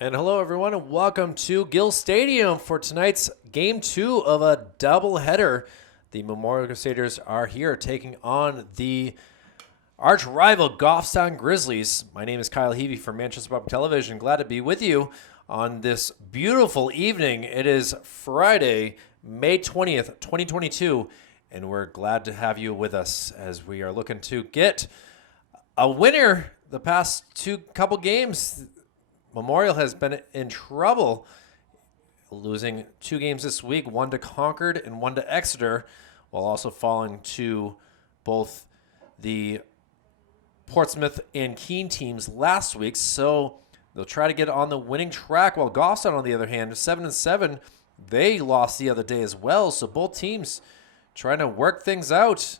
And hello, everyone, and welcome to Gill Stadium for tonight's Game 2 of a doubleheader. The Memorial Crusaders are here taking on the arch-rival Goffstown Grizzlies. My name is Kyle Heavey from Manchester Public Television. Glad to be with you on this beautiful evening. It is Friday, May 20th, 2022, and we're glad to have you with us as we are looking to get a winner the past couple games. Memorial has been in trouble, losing 2 games this week, one to Concord and one to Exeter, while also falling to both the Portsmouth and Keene teams last week. So they'll try to get on the winning track, while Goffstown, on the other hand, 7-7, they lost the other day as well. So both teams trying to work things out.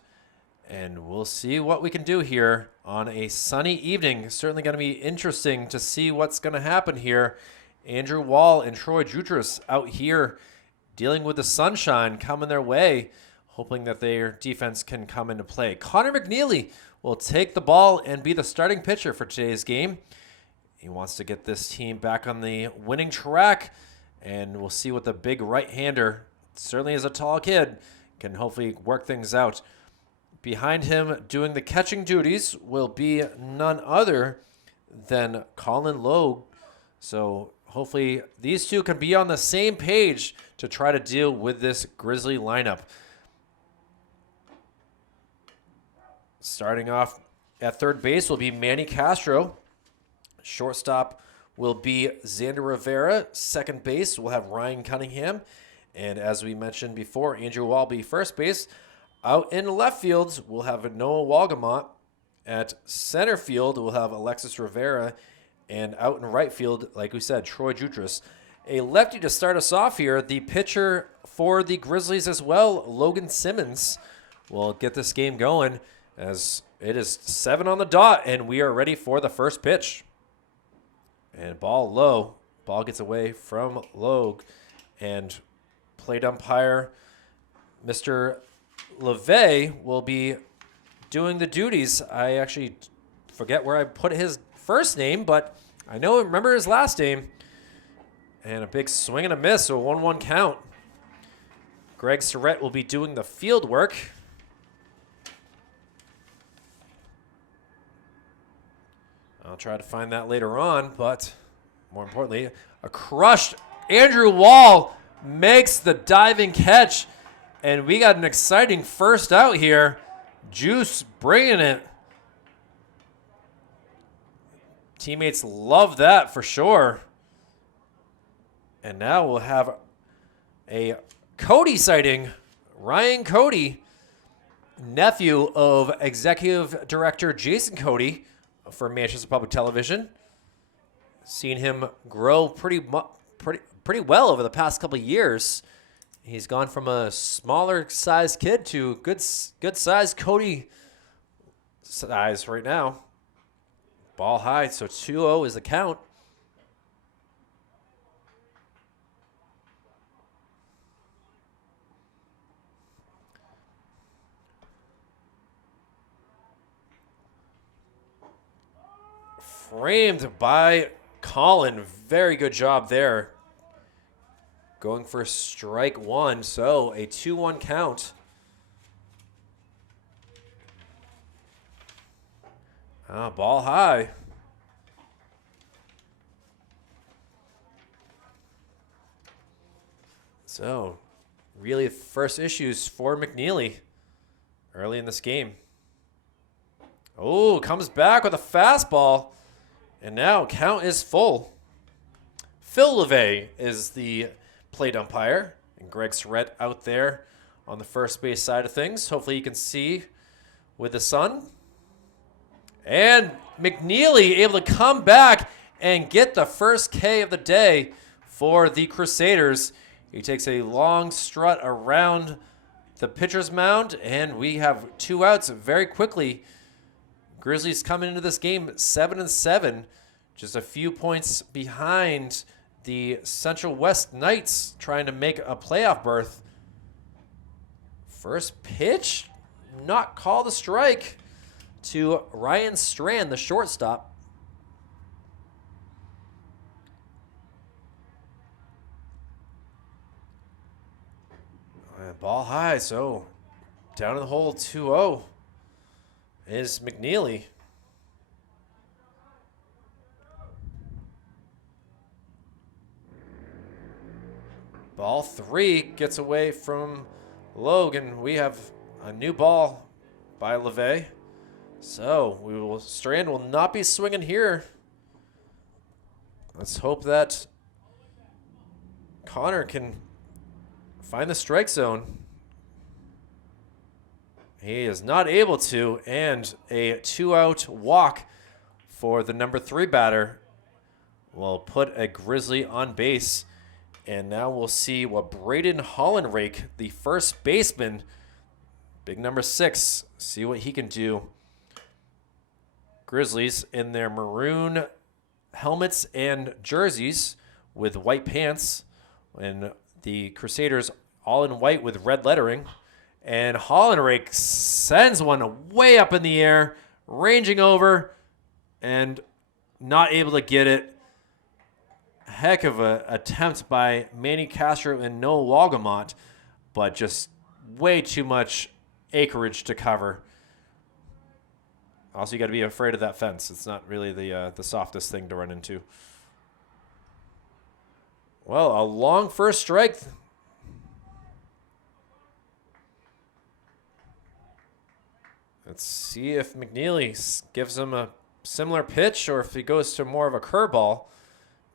And we'll see what we can do here on a sunny evening. Certainly going to be interesting to see what's going to happen here. Andrew Wall and Troy Jutras out here dealing with the sunshine coming their way, hoping that their defense can come into play. Connor McNeely will take the ball and be the starting pitcher for today's game. He wants to get this team back on the winning track, and we'll see what the big right-hander, certainly as a tall kid, can hopefully work things out. Behind him doing the catching duties will be none other than Colin Logue. So hopefully these two can be on the same page to try to deal with this Grizzly lineup. Starting off at third base will be Manny Castro. Shortstop will be Xander Rivera. Second base will have Ryan Cunningham. And as we mentioned before, Andrew Wall will be first base. Out in left field, we'll have Noah Walgamont. At center field, we'll have Alexis Rivera. And out in right field, like we said, Troy Jutras. A lefty to start us off here. The pitcher for the Grizzlies as well, Logan Simmons, will get this game going as it is 7 on the dot, and we are ready for the first pitch. And ball low. Ball gets away from Logue. And plate umpire, Mr. LeVay, will be doing the duties. I actually forget where I put his first name, but I remember his last name. And a big swing and a miss, so a 1-1 count. Greg Surrett will be doing the field work. I'll try to find that later on, but more importantly, a crushed Andrew Wall makes the diving catch. And we got an exciting first out here. Juice bringing it. Teammates love that for sure. And now we'll have a Cody sighting. Ryan Cody, nephew of Executive Director Jason Cody for Manchester Public Television. Seen him grow pretty well over the past couple of years. He's gone from a smaller size kid to good size Cody size right now. Ball high, so 2-0 is the count. Framed by Colin. Very good job there. Going for strike one, so a 2-1 count. Ball high. So, really first issues for McNeely early in this game. Oh, comes back with a fastball. And now count is full. Phil LeVay is the plate umpire, and Greg Surrett out there on the first base side of things. Hopefully you can see with the sun. And McNeely able to come back and get the first K of the day for the Crusaders. He takes a long strut around the pitcher's mound, and we have 2 outs very quickly. Grizzlies coming into this game 7-7, just a few points behind the Central West Knights trying to make a playoff berth. First pitch, not called a strike to Ryan Strand, the shortstop. ball high, so down in the hole 2-0 is McNeely. Ball 3 gets away from Logan. We have a new ball by LeVay. So Strand will not be swinging here. Let's hope that Connor can find the strike zone. He is not able to, and a 2-out walk for the number 3 batter will put a Grizzly on base. And now we'll see what Braden Hollenrake, the first baseman, big number 6, see what he can do. Grizzlies in their maroon helmets and jerseys with white pants, and the Crusaders all in white with red lettering. And Hollenrake sends one way up in the air, ranging over, and not able to get it. Heck of an attempt by Manny Castro and Noah Walgamont, but just way too much acreage to cover. Also, you got to be afraid of that fence. It's not really the softest thing to run into. Well, a long first strike. Let's see if McNeely gives him a similar pitch or if he goes to more of a curveball.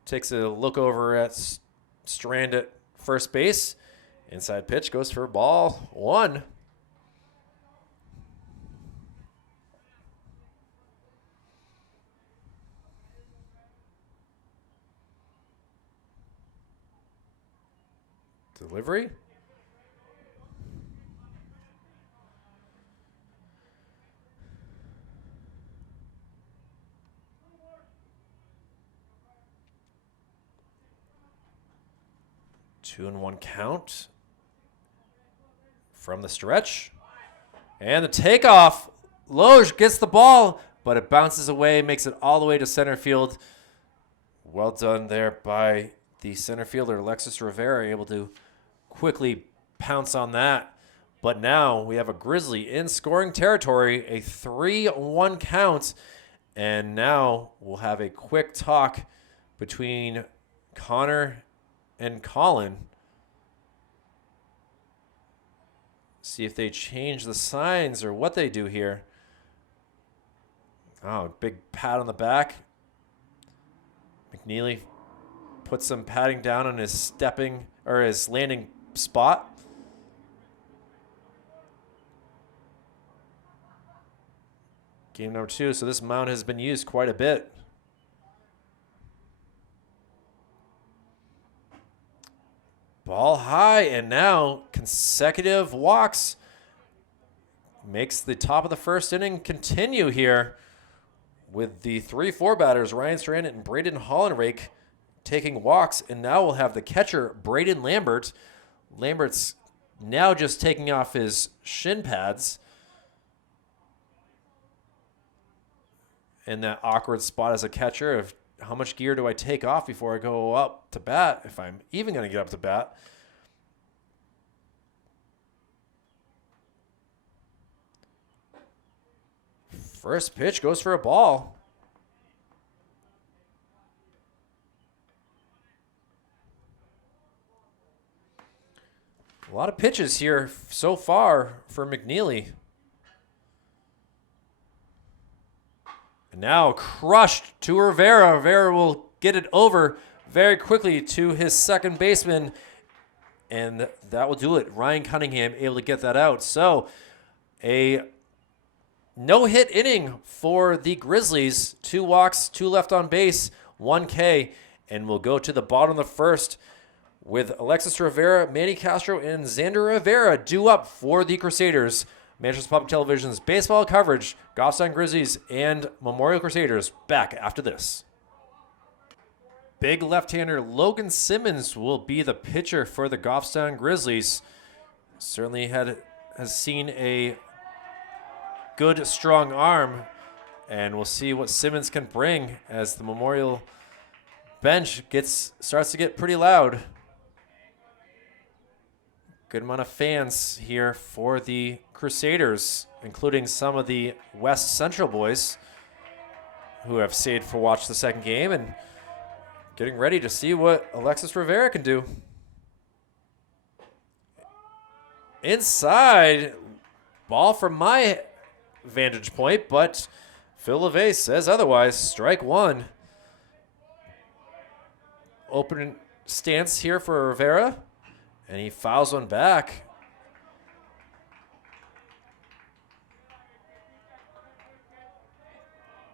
Takes a look over at Strand at first base. Inside pitch goes for ball 1. Delivery. Two and 1 count from the stretch. And the takeoff. Loge gets the ball, but it bounces away, makes it all the way to center field. Well done there by the center fielder, Alexis Rivera, able to quickly pounce on that. But now we have a Grizzly in scoring territory, a 3-1 count. And now we'll have a quick talk between Connor and Colin. See if they change the signs or what they do here. Oh, big pat on the back. McNeely puts some padding down on his his landing spot. Game number 2, so this mound has been used quite a bit. Ball high, and now consecutive walks makes the top of the first inning continue here with the 3-4 batters, Ryan Strand and Braden Hollenrake, taking walks. And now we'll have the catcher, Braden Lambert. Lambert's now just taking off his shin pads in that awkward spot as a catcher of how much gear do I take off before I go up to bat, if I'm even going to get up to bat. First pitch goes for a ball. A lot of pitches here so far for McNeely. And now crushed to Rivera. Rivera will get it over very quickly to his second baseman. And that will do it. Ryan Cunningham able to get that out. So a no-hit inning for the Grizzlies. 2 walks, 2 left on base, 1 K. And we'll go to the bottom of the first with Alexis Rivera, Manny Castro, and Xander Rivera due up for the Crusaders. Manchester Public Television's baseball coverage, Goffstown Grizzlies and Memorial Crusaders, back after this. Big left-hander Logan Simmons will be the pitcher for the Goffstown Grizzlies. Certainly has seen a good, strong arm, and we'll see what Simmons can bring as the Memorial bench starts to get pretty loud. good amount of fans here for the Crusaders, including some of the West Central boys who have stayed for watch the second game and getting ready to see what Alexis Rivera can do. Inside, ball from my vantage point, but Phil LeVay says otherwise. Strike one. Open stance here for Rivera, and he fouls one back.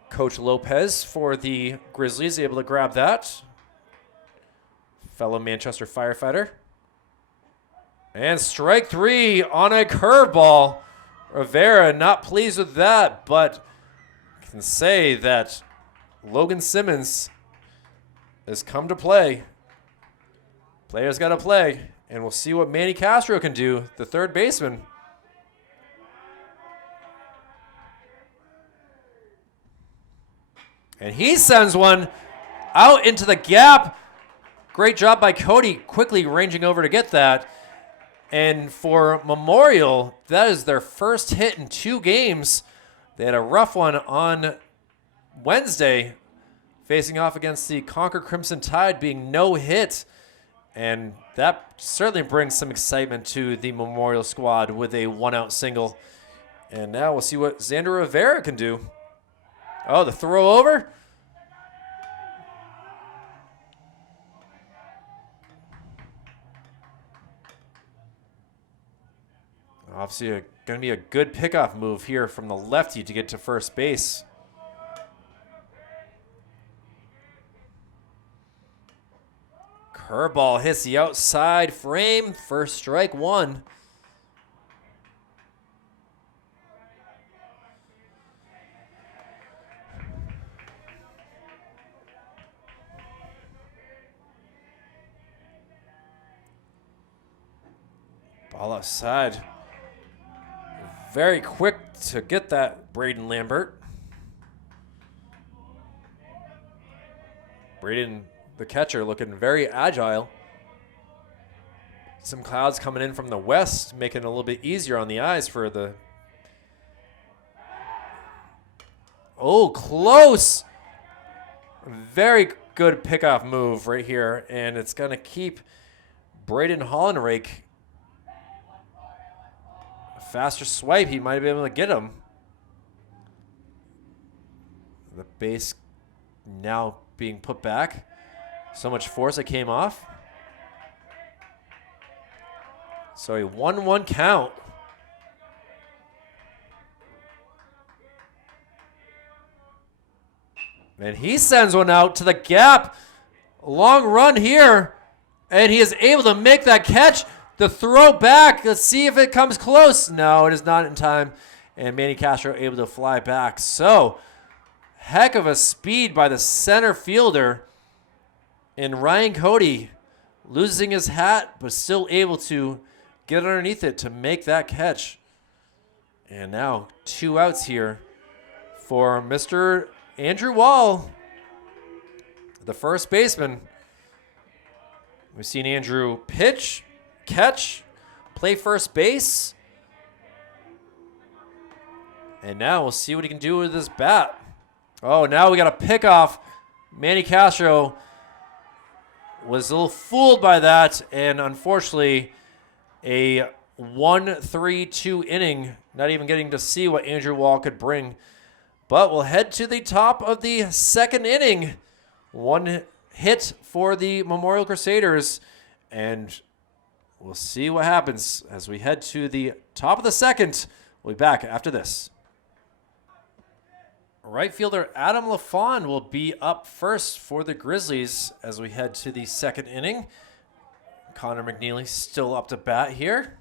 Coach Lopez for the Grizzlies able to grab that. Fellow Manchester firefighter. And strike three on a curveball. Rivera not pleased with that, but can say that Logan Simmons has come to play. Players got to play, and we'll see what Manny Castro can do, the third baseman. And he sends one out into the gap. Great job by Cody, quickly ranging over to get that. And for Memorial, that is their first hit in 2 games. They had a rough one on Wednesday, facing off against the Concord Crimson Tide, being no hit. And that certainly brings some excitement to the Memorial squad with a 1-out single. And now we'll see what Xander Rivera can do. Oh, the throw over. Obviously, going to be a good pickoff move here from the lefty to get to first base. Curveball hits the outside frame. First strike one. Ball outside. Very quick to get that, Braden Lambert. Braden, the catcher, looking very agile. Some clouds coming in from the west, making it a little bit easier on the eyes for the... Oh, close! Very good pickoff move right here, and it's going to keep Braden Hollenrake. Faster swipe, he might have been able to get him. The base now being put back. So much force it came off. So a 1-1 count. And he sends one out to the gap. Long run here. And he is able to make that catch. The throw back. Let's see if it comes close. No, it is not in time. And Manny Castro able to fly back. So, heck of a speed by the center fielder. And Ryan Cody losing his hat, but still able to get underneath it to make that catch. And now 2 outs here for Mr. Andrew Wall, the first baseman. We've seen Andrew pitch, catch, play first base. And now we'll see what he can do with his bat. Oh, now we got a pickoff. Manny Castro was a little fooled by that, and unfortunately, a 1-3-2 inning, not even getting to see what Andrew Wall could bring. But we'll head to the top of the second inning. 1 hit for the Memorial Crusaders, and we'll see what happens as we head to the top of the second. We'll be back after this. Right fielder Adam LaFawn will be up first for the Grizzlies as we head to the second inning. Connor McNeely still up to bat here.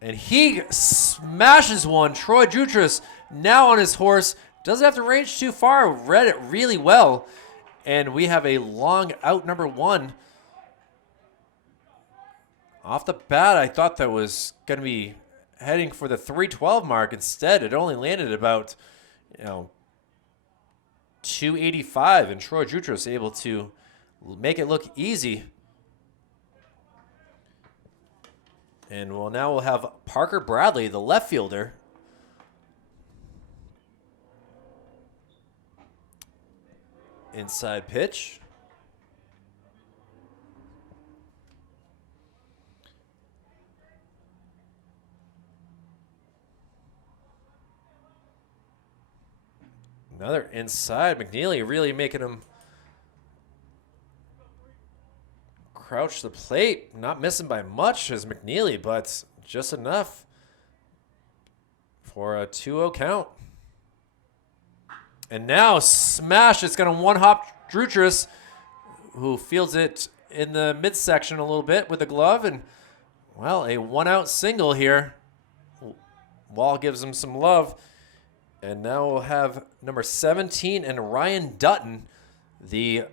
And he smashes one. Troy Jutras now on his horse. Doesn't have to range too far. Read it really well. And we have a long out number 1. Off the bat, I thought that was going to be heading for the 312 mark. Instead, it only landed about, 285, and Troy Jutras able to make it look easy. And now we'll have Parker Bradley, the left fielder. Inside pitch. Another inside. McNeely really making him crouch the plate. Not missing by much as McNeely, but just enough for a 2-0 count. And now smash. It's going to one-hop Drutris, who fields it in the midsection a little bit with a glove. And, well, a one-out single here. Wall gives him some love. And now we'll have number 17 and Ryan Dutton, the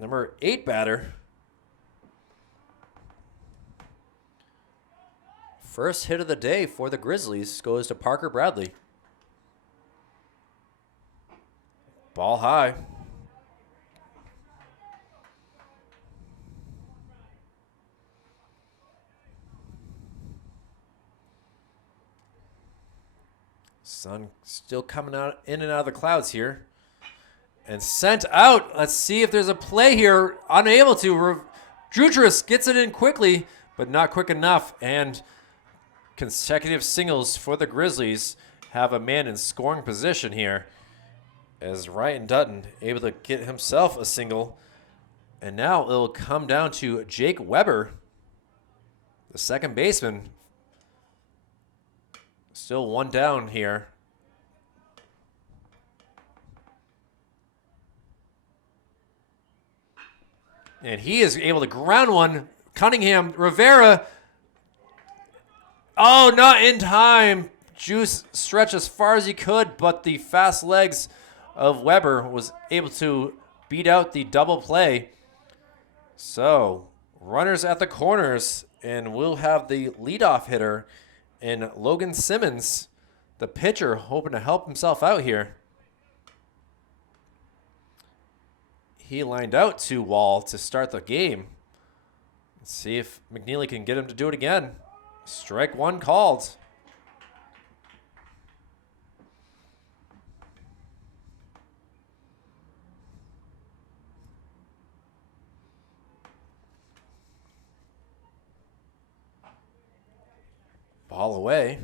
number 8 batter. First hit of the day for the Grizzlies goes to Parker Bradley. Ball high. Sun still coming out in and out of the clouds here. And sent out. Let's see if there's a play here. Unable to. Drutris gets it in quickly, but not quick enough. And consecutive singles for the Grizzlies have a man in scoring position here. As Ryan Dutton able to get himself a single. And now it'll come down to Jake Weber, the second baseman. Still one down here. And he is able to ground one. Cunningham, Rivera. Oh, not in time. Juice stretched as far as he could, but the fast legs of Weber was able to beat out the double play. So, runners at the corners, and we'll have the leadoff hitter in Logan Simmons, the pitcher, hoping to help himself out here. He lined out to Wall to start the game. Let's see if McNeely can get him to do it again. Strike one called. Ball away.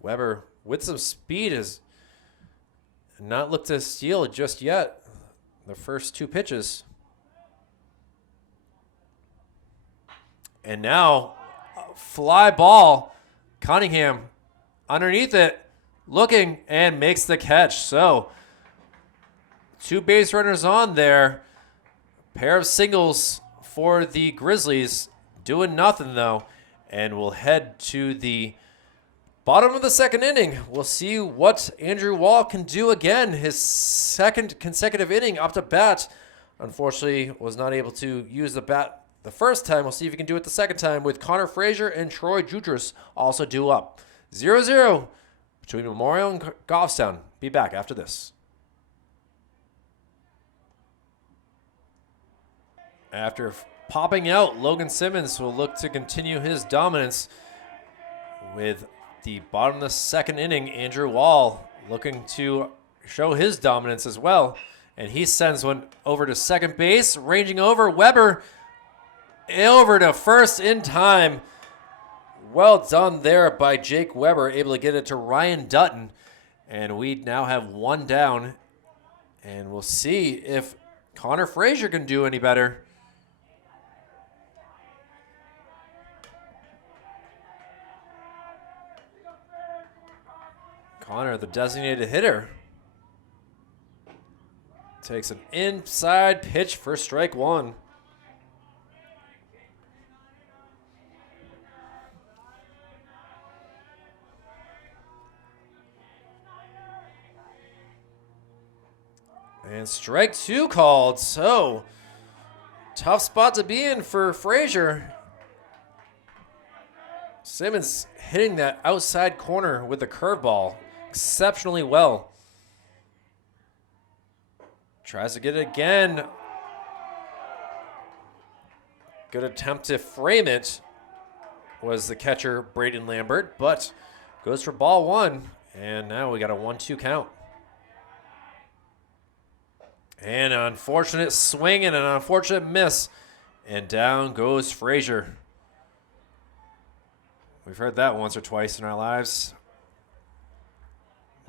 Weber with some speed has not looked to steal just yet. The first two pitches. And now, fly ball. Cunningham underneath it, looking and makes the catch. So, two base runners on there. Pair of singles for the Grizzlies. Doing nothing, though. And we'll head to the bottom of the second inning. We'll see what Andrew Wall can do again. His second consecutive inning up to bat. Unfortunately, was not able to use the bat the first time. We'll see if he can do it the second time with Connor Frazier and Troy Drutris also due up. 0-0 between Memorial and Goffstown. Be back after this. After popping out, Logan Simmons will look to continue his dominance with the bottom of the second inning. Andrew Wall looking to show his dominance as well. And he sends one over to second base, ranging over. Weber over to first in time. Well done there by Jake Weber, able to get it to Ryan Dutton. And we now have one down. And we'll see if Connor Frazier can do any better. Connor, the designated hitter, takes an inside pitch for strike one. And strike two called. So, tough spot to be in for Frazier. Simmons hitting that outside corner with the curveball exceptionally well. Tries to get it again. Good attempt to frame it was the catcher, Braden Lambert, but goes for ball one. And now we got a 1-2 count. And an unfortunate swing and an unfortunate miss. And down goes Frazier. We've heard that once or twice in our lives.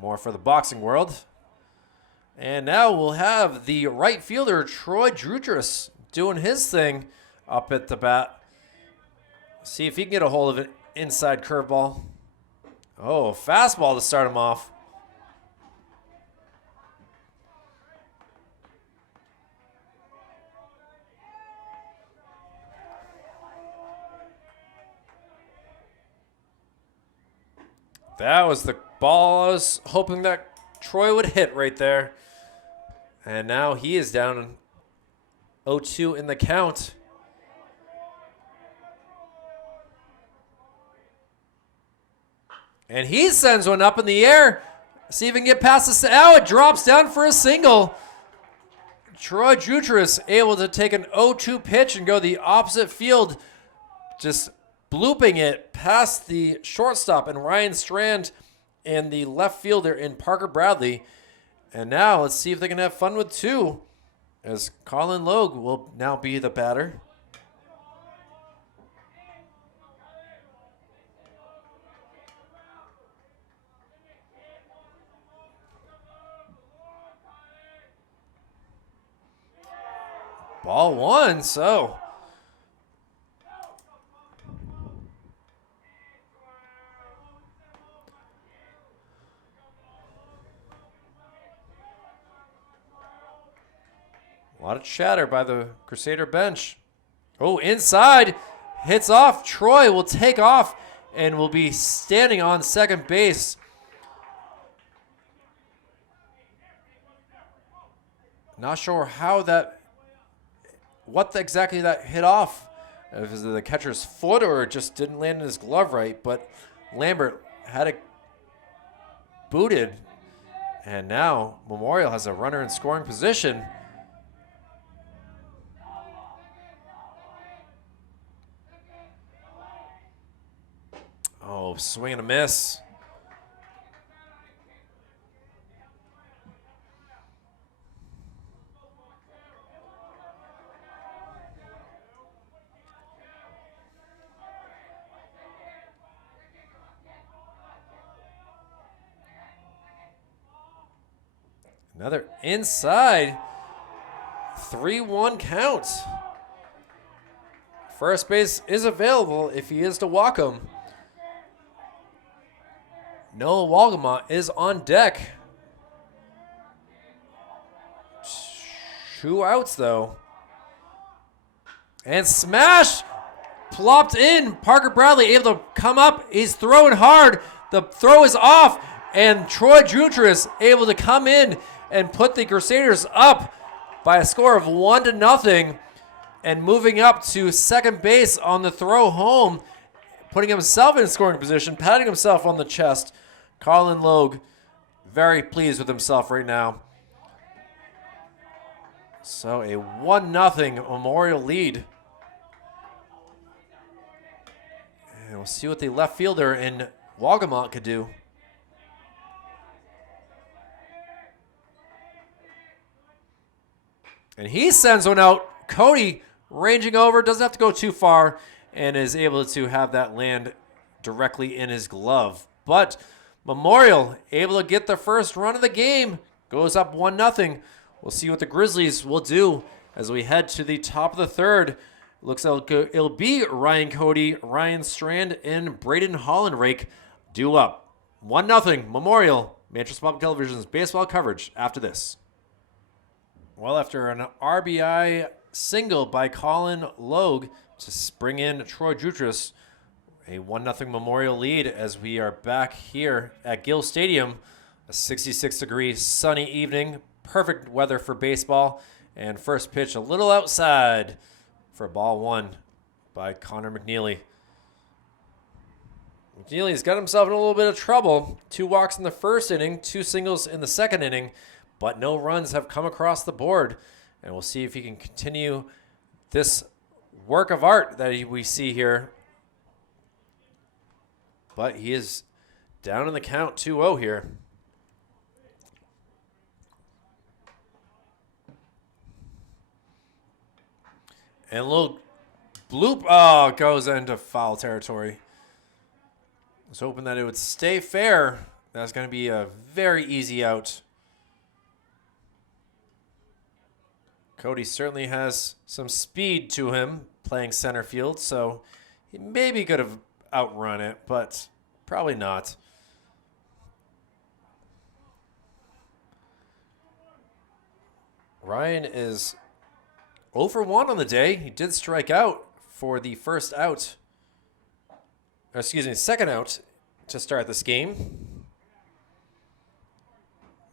More for the boxing world. And now we'll have the right fielder, Troy Drutris, doing his thing up at the bat. See if he can get a hold of an inside curveball. Oh, fastball to start him off. That was the ball I was hoping that Troy would hit right there. And now he is down 0-2 in the count. And he sends one up in the air. See if he can get past this. Oh, it drops down for a single. Troy Drutris able to take an 0-2 pitch and go the opposite field. Just blooping it past the shortstop and Ryan Strand and the left fielder in Parker Bradley. And now let's see if they can have fun with two, as Colin Logue will now be the batter. Ball one, so a lot of chatter by the Crusader bench. Oh, inside. Hits off. Troy will take off and will be standing on second base. Not sure how exactly that hit off. If it was the catcher's foot or it just didn't land in his glove right. But Lambert had it booted. And now Memorial has a runner in scoring position. Oh, swing and a miss. Another inside. 3-1 count. First base is available if he is to walk him. Noah Walgamont is on deck. 2 outs, though. And smash! Plopped in. Parker Bradley able to come up. He's throwing hard. The throw is off. And Troy Drutris able to come in and put the Crusaders up by a score of 1-0. And moving up to second base on the throw home. Putting himself in scoring position. Patting himself on the chest. Colin Logue, very pleased with himself right now. So a 1-0 Memorial lead. And we'll see what the left fielder in Walgamont could do. And he sends one out. Cody ranging over, doesn't have to go too far, and is able to have that land directly in his glove. But Memorial able to get the first run of the game. Goes up 1-0. We'll see what the Grizzlies will do as we head to the top of the third. Looks like it'll be Ryan Cody, Ryan Strand, and Braden Hollenrake due up. 1-0 Memorial. Manchester Public Television's baseball coverage after this. Well, after an RBI single by Colin Logue to bring in Troy Drutris, a 1-0 Memorial lead as we are back here at Gill Stadium. A 66-degree sunny evening. Perfect weather for baseball. And first pitch a little outside for ball one by Connor McNeely. McNeely's got himself in a little bit of trouble. 2 walks in the first inning, 2 singles in the second inning, but no runs have come across the board. And we'll see if he can continue this work of art that we see here. But he is down in the count 2-0 here. And a little bloop. Oh, goes into foul territory. I was hoping that it would stay fair. That's going to be a very easy out. Cody certainly has some speed to him playing center field, so he maybe could have outrun it, but probably not. Ryan is 0 for 1 on the day. He did strike out for the first out. Excuse me, second out to start this game.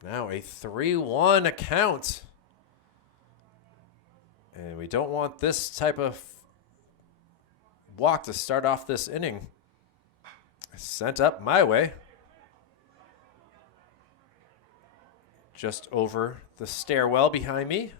Now a 3-1 count. And we don't want this type of walk to start off this inning. Sent up my way. Just over the stairwell behind me.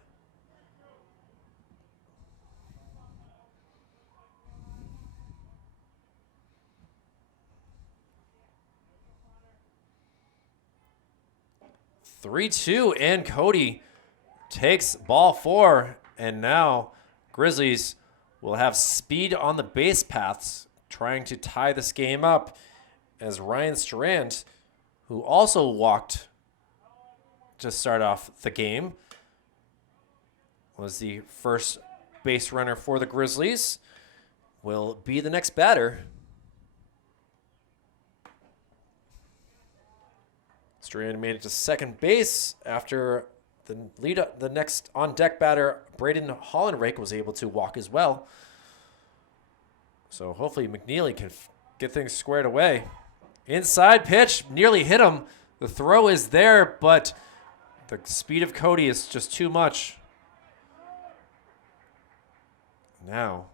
(3-2), and Cody takes ball 4, and now Grizzlies will have speed on the base paths, trying to tie this game up, as Ryan Strand, who also walked to start off the game, was the first base runner for the Grizzlies, will be the next batter. Strand made it to second base after the next on-deck batter, Braden Hollenrake, was able to walk as well. So hopefully McNeely can get things squared away. Inside pitch, nearly hit him. The throw is there, but the speed of Cody is just too much. Now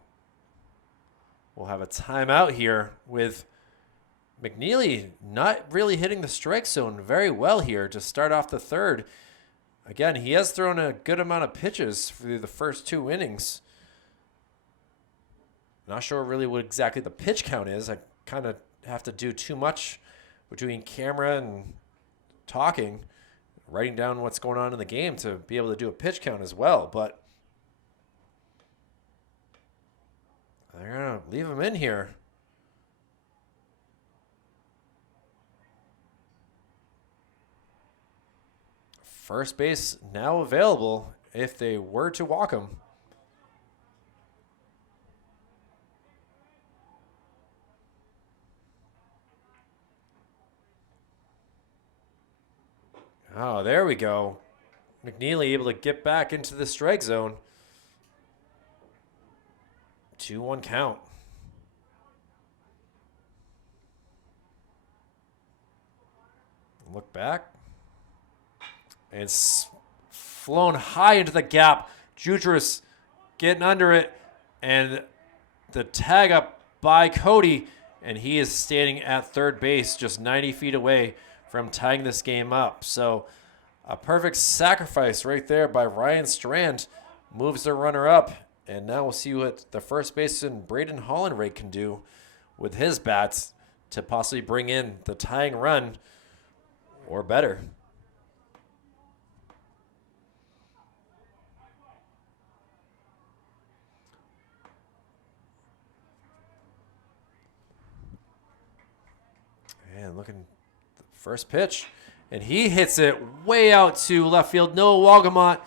we'll have a timeout here with McNeely not really hitting the strike zone very well here to start off the third. Again, he has thrown a good amount of pitches through the first 2 innings. Not sure really what exactly the pitch count is. I kind of have to do too much between camera and talking, writing down what's going on in the game to be able to do a pitch count as well. But they're going to leave him in here. First base now available if they were to walk him. Oh, there we go. McNeely able to get back into the strike zone. 2-1 count. Look back. And it's flown high into the gap. Jutras getting under it. And the tag up by Cody. And he is standing at third base just 90 feet away from tying this game up. So a perfect sacrifice right there by Ryan Strand. Moves the runner up. And now we'll see what the first baseman Braden Hollenrake can do with his bats to possibly bring in the tying run or better. And looking at the first pitch. And he hits it way out to left field. Noah Walgamont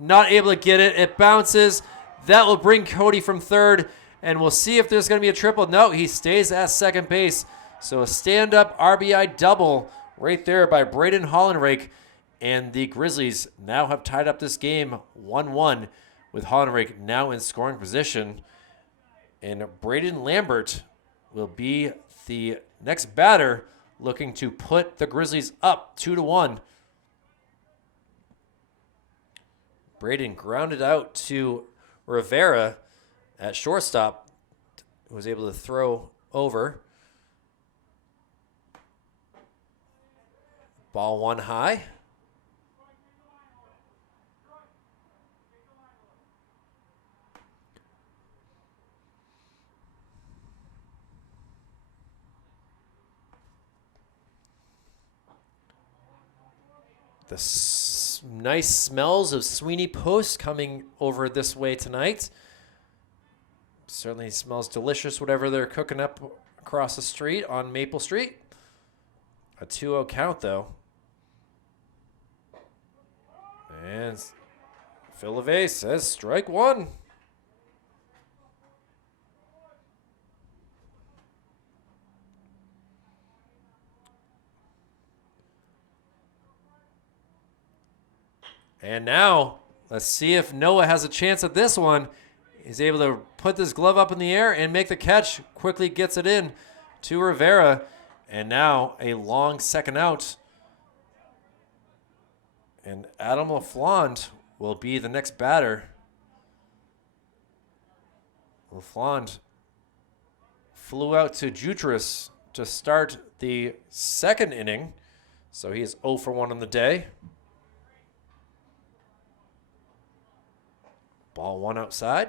not able to get it. It bounces. That will bring Cody from third. And we'll see if there's going to be a triple. No, he stays at second base. So a stand-up RBI double right there by Braden Hollenrake. And the Grizzlies now have tied up this game 1-1 with Hollenrake now in scoring position. And Braden Lambert will be the next batter, looking to put the Grizzlies up 2-1. Braden grounded out to Rivera at shortstop, who was able to throw over. Ball 1 high. The nice smells of Sweeney Post coming over this way tonight. Certainly smells delicious, whatever they're cooking up across the street on Maple Street. A 2-0 count, though. And Phil LeVay says strike one. And now, let's see if Noah has a chance at this one. He's able to put this glove up in the air and make the catch. Quickly gets it in to Rivera. And now a long second out. And Adam LaFlande will be the next batter. LaFlande flew out to Jutras to start the second inning. So he is 0 for 1 on the day. Ball one outside.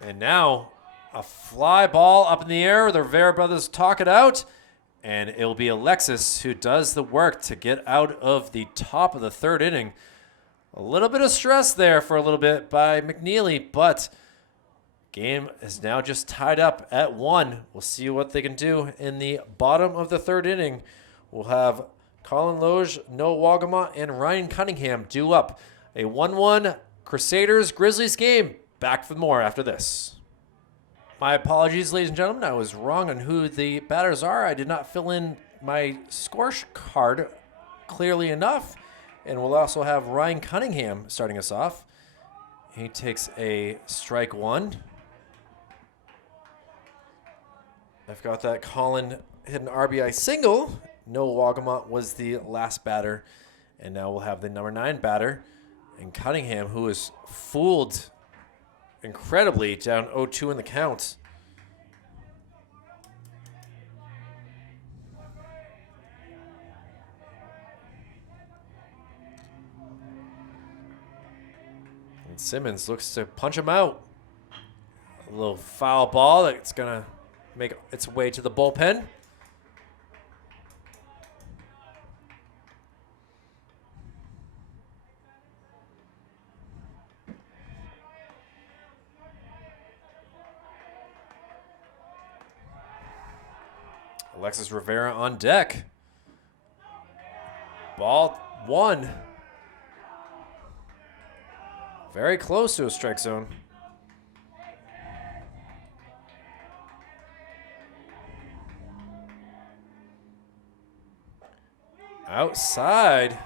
And now a fly ball up in the air. The Rivera brothers talk it out. And it will be Alexis who does the work to get out of the top of the third inning. A little bit of stress there for a little bit by McNeely, but game is now just tied up at 1. We'll see what they can do in the bottom of the third inning. We'll have Colin Loge, Noah Wagamont, and Ryan Cunningham due up. A 1-1 Crusaders-Grizzlies game. Back for more after this. My apologies, ladies and gentlemen. I was wrong on who the batters are. I did not fill in my scorecard clearly enough. And we'll also have Ryan Cunningham starting us off. He takes a strike one. I've got that Colin hit an RBI single. Noah Wagamont was the last batter. And now we'll have the number 9 batter. And Cunningham, who is fooled incredibly down 0-2 in the count. And Simmons looks to punch him out. A little foul ball that's going to make its way to the bullpen. Alexis Rivera on deck. Ball 1. Very close to a strike zone. Outside.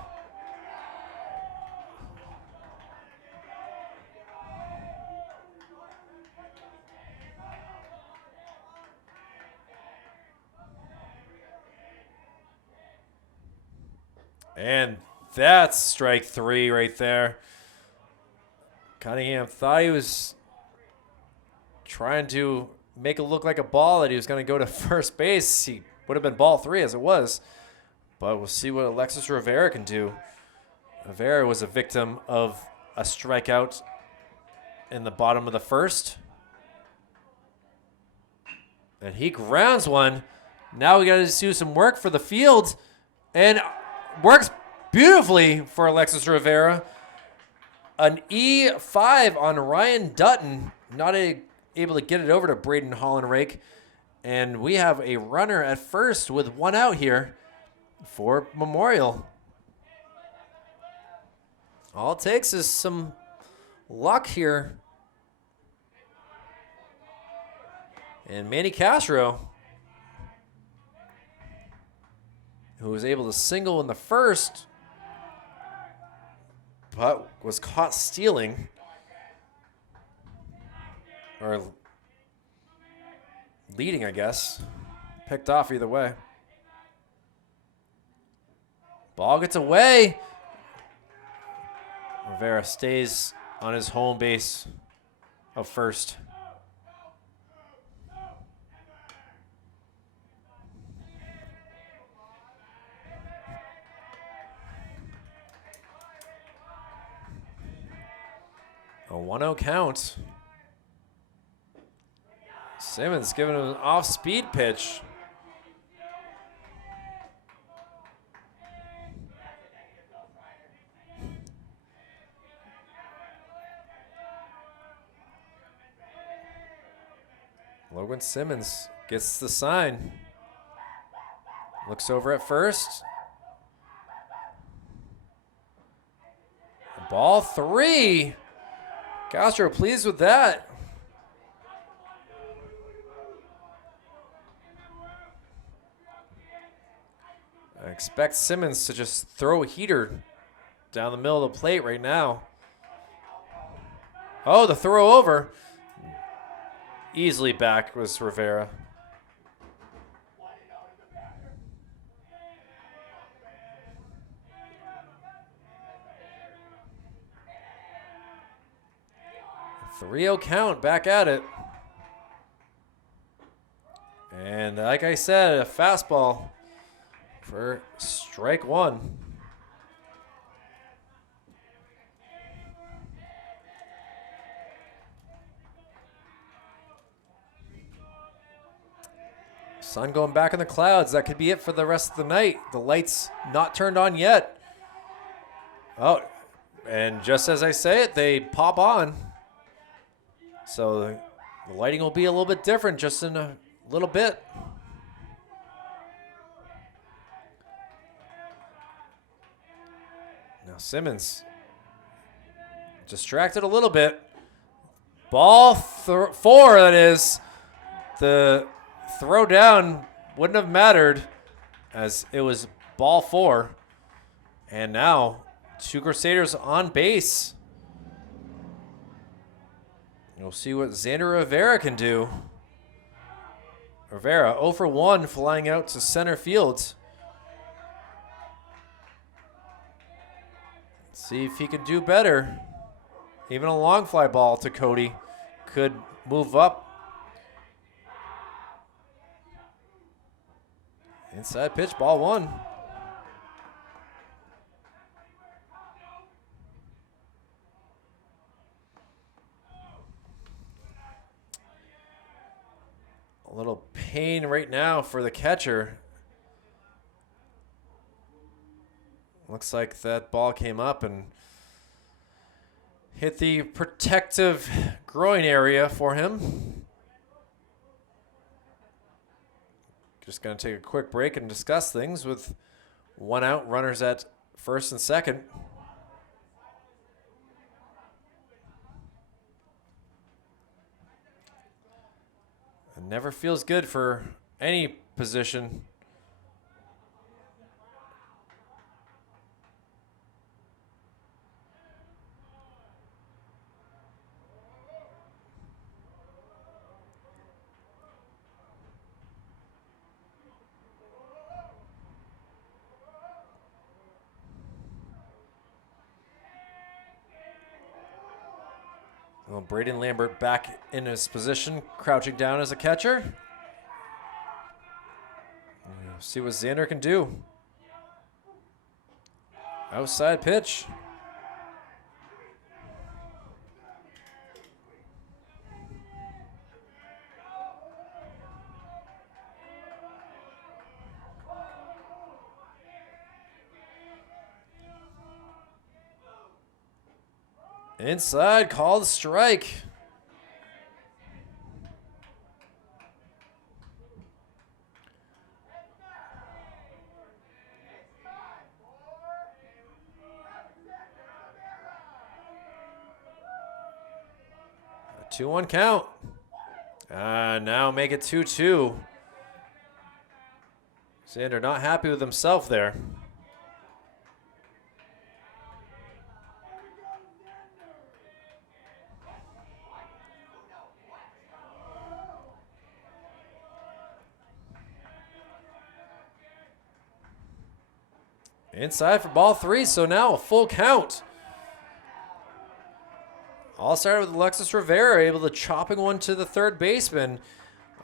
And that's strike 3 right there. Cunningham thought he was trying to make it look like a ball, that he was going to go to first base. He would have been ball 3 as it was. But we'll see what Alexis Rivera can do. Rivera was a victim of a strikeout in the bottom of the first. And he grounds one. Now we got to do some work for the field. And works beautifully for Alexis Rivera. An E5 on Ryan Dutton. Not able to get it over to Braden Hollenrake. And we have a runner at first with one out here for Memorial. All it takes is some luck here. And Manny Castro, who was able to single in the first, but was caught stealing. Or leading, I guess. Picked off either way. Ball gets away. Rivera stays on his home base of first. A 1-0 count. Simmons giving him an off-speed pitch. Logan Simmons gets the sign. Looks over at first. Ball 3. Castro pleased with that. I expect Simmons to just throw a heater down the middle of the plate right now. Oh, the throw over. Easily back was Rivera. A 3-0 count, back at it. And like I said, a fastball for strike 1. Sun going back in the clouds. That could be it for the rest of the night. The lights not turned on yet. Oh, and just as I say it, they pop on. So the lighting will be a little bit different just in a little bit. Now Simmons distracted a little bit. Ball 4, that is. The throw down wouldn't have mattered as it was ball 4. And now 2 Crusaders on base. We'll see what Xander Rivera can do. Rivera 0 for 1 flying out to center field. See if he can do better. Even a long fly ball to Cody could move up. Inside pitch, ball 1. A little pain right now for the catcher. Looks like that ball came up and hit the protective groin area for him. Just going to take a quick break and discuss things with 1 out, runners at first and second. It never feels good for any position. Well, Braden Lambert back in his position, crouching down as a catcher. See what Xander can do. Outside pitch. Inside, called strike. A 2-1 count. Now make it 2-2. Xander not happy with himself there. Inside for ball 3, so now a full count. All started with Alexis Rivera able to chopping one to the third baseman.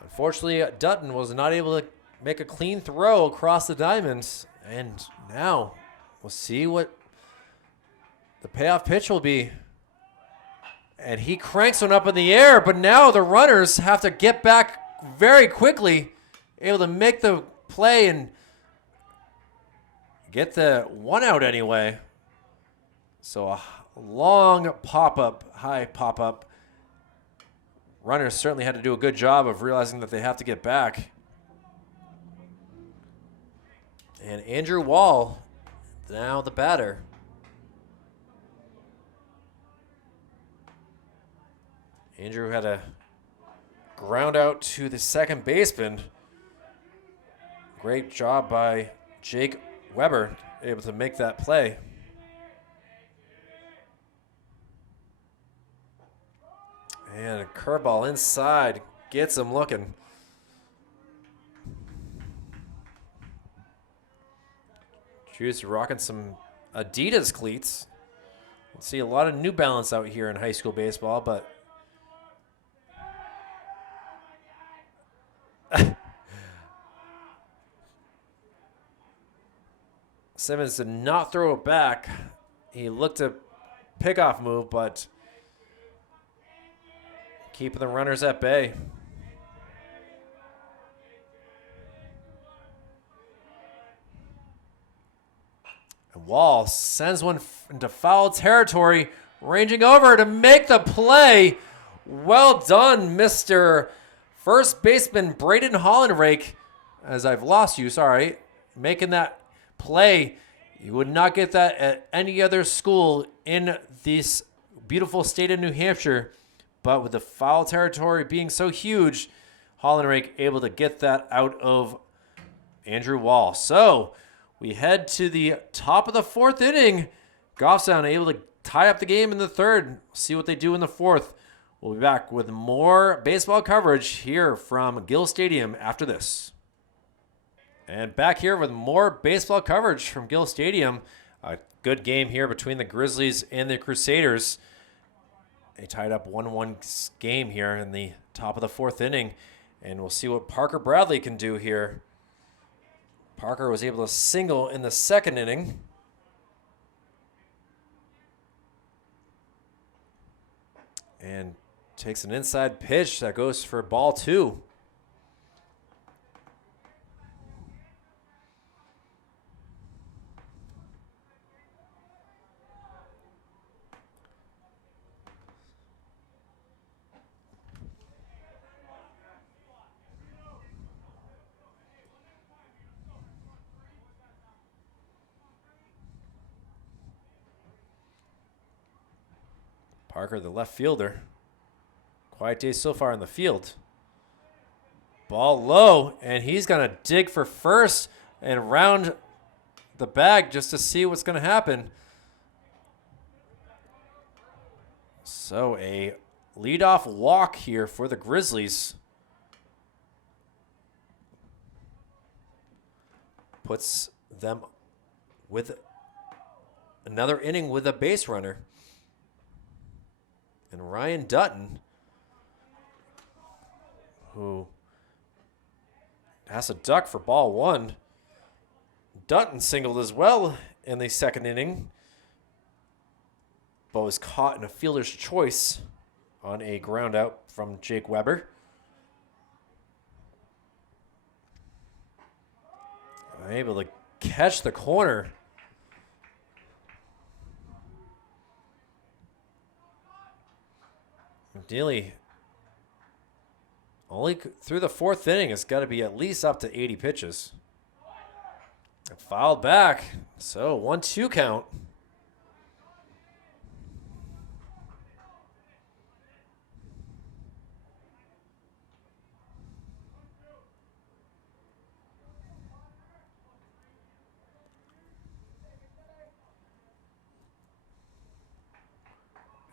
Unfortunately, Dutton was not able to make a clean throw across the diamonds. And now we'll see what the payoff pitch will be. And he cranks one up in the air, but now the runners have to get back very quickly, able to make the play and get the one out anyway. So a long pop-up, high pop-up. Runners certainly had to do a good job of realizing that they have to get back. And Andrew Wall, now the batter. Andrew had a ground out to the second baseman. Great job by Jake Weber, able to make that play. And a curveball inside, gets him looking. Drew's rocking some Adidas cleats. We'll see a lot of New Balance out here in high school baseball, but Simmons did not throw it back. He looked a pickoff move, but keeping the runners at bay. And Wall sends one into foul territory, ranging over to make the play. Well done, Mr. First baseman Braden Hollenrake, as I've lost you, sorry, making that play. You would not get that at any other school in this beautiful state of New Hampshire, but with the foul territory being so huge, Hollenrake able to get that out of Andrew Wall. So we head to the top of the fourth inning. Goffstown able to tie up the game in the third. See what they do in the fourth. We'll be back with more baseball coverage here from Gill Stadium after this. And back here with more baseball coverage from Gill Stadium. A good game here between the Grizzlies and the Crusaders. They tied up 1-1 game here in the top of the fourth inning. And we'll see what Parker Bradley can do here. Parker was able to single in the second inning. And takes an inside pitch that goes for ball 2. Parker, the left fielder. Quiet day so far in the field. Ball low, and he's going to dig for first and round the bag just to see what's going to happen. So a leadoff walk here for the Grizzlies. Puts them with another inning with a base runner. And Ryan Dutton, who has a duck for ball 1. Dutton singled as well in the second inning, but was caught in a fielder's choice on a ground out from Jake Weber. Able to catch the corner. McNeely only through the fourth inning has got to be at least up to 80 pitches. Fouled back, so 1-2 count.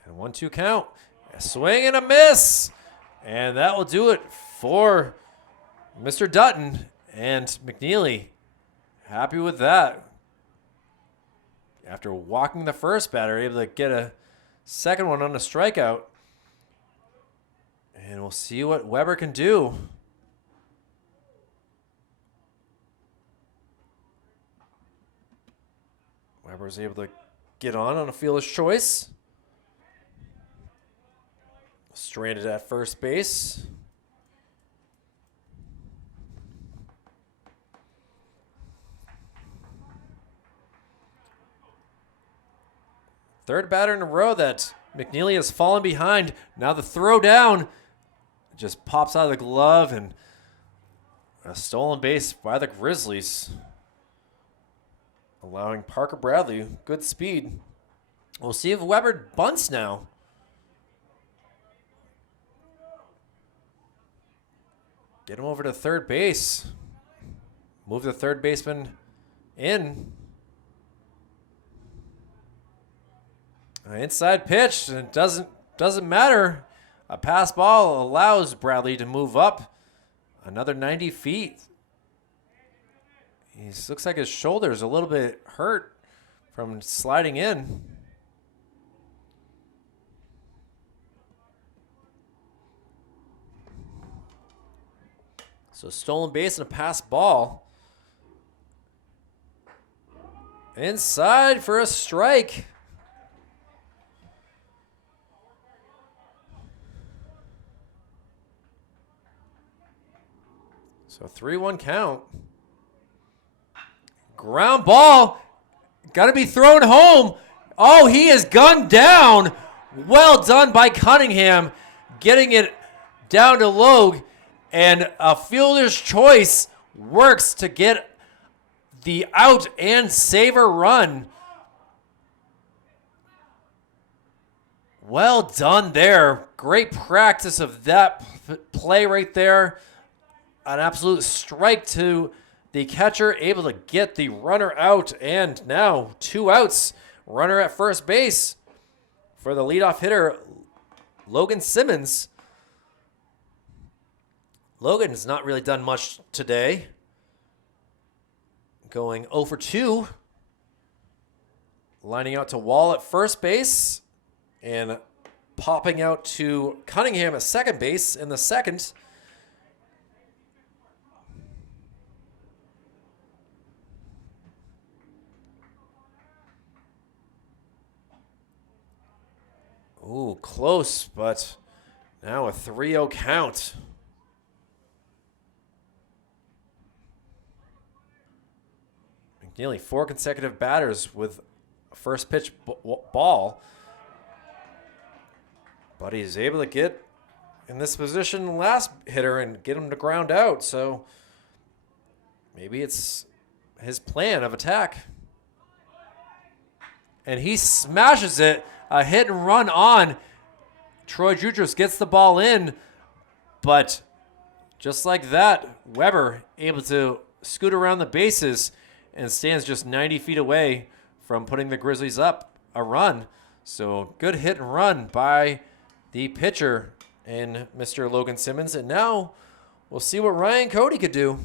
And 1-2 count. A swing and a miss. And that will do it for Mr. Dutton. And McNeely happy with that. After walking the first batter, able to get a second one on a strikeout. And we'll see what Weber can do. Weber's able to get on a fielder's choice. Stranded at first base. Third batter in a row that McNeely has fallen behind. Now the throw down just pops out of the glove, and a stolen base by the Grizzlies, allowing Parker Bradley good speed. We'll see if Weber bunts now. Get him over to third base. Move the third baseman in. Inside pitch, and it doesn't matter. A pass ball allows Bradley to move up another 90 feet. He looks like his shoulder's a little bit hurt from sliding in. So stolen base and a pass ball. Inside for a strike. So 3-1 count. Ground ball. Got to be thrown home. Oh, he is gunned down. Well done by Cunningham. Getting it down to Logue. And a fielder's choice works to get the out and save a run. Well done there. Great practice of that play right there. An absolute strike to the catcher, able to get the runner out, and now 2 outs. Runner at first base for the leadoff hitter, Logan Simmons. Logan has not really done much today. Going 0 for 2. Lining out to Wall at first base and popping out to Cunningham at second base in the second. Ooh, close, but now a 3-0 count. McNeely, 4 consecutive batters with a first pitch ball. But he's able to get in this position last hitter and get him to ground out. So maybe it's his plan of attack. And he smashes it. A hit and run on. Troy Jutras gets the ball in, but just like that, Weber able to scoot around the bases and stands just 90 feet away from putting the Grizzlies up a run. So good hit and run by the pitcher and Mr. Logan Simmons. And now we'll see what Ryan Cody could do.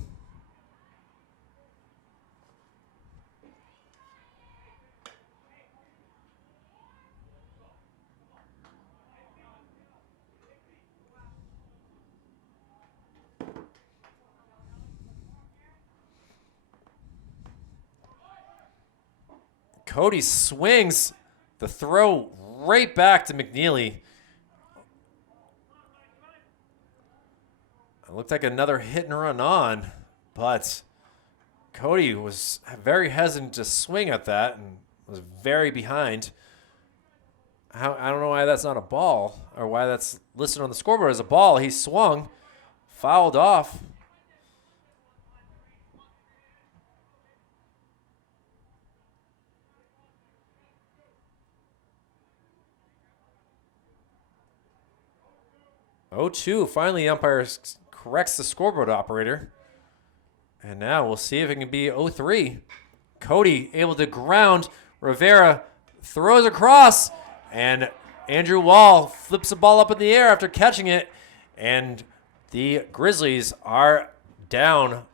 Cody swings the throw right back to McNeely. It looked like another hit and run on, but Cody was very hesitant to swing at that and was very behind. I don't know why that's not a ball, or why that's listed on the scoreboard as a ball. He swung, fouled off. Oh, 2. Finally, the umpire corrects the scoreboard operator. And now we'll see if it can be 0-3. Cody able to ground. Rivera throws across. And Andrew Wall flips the ball up in the air after catching it. And the Grizzlies are down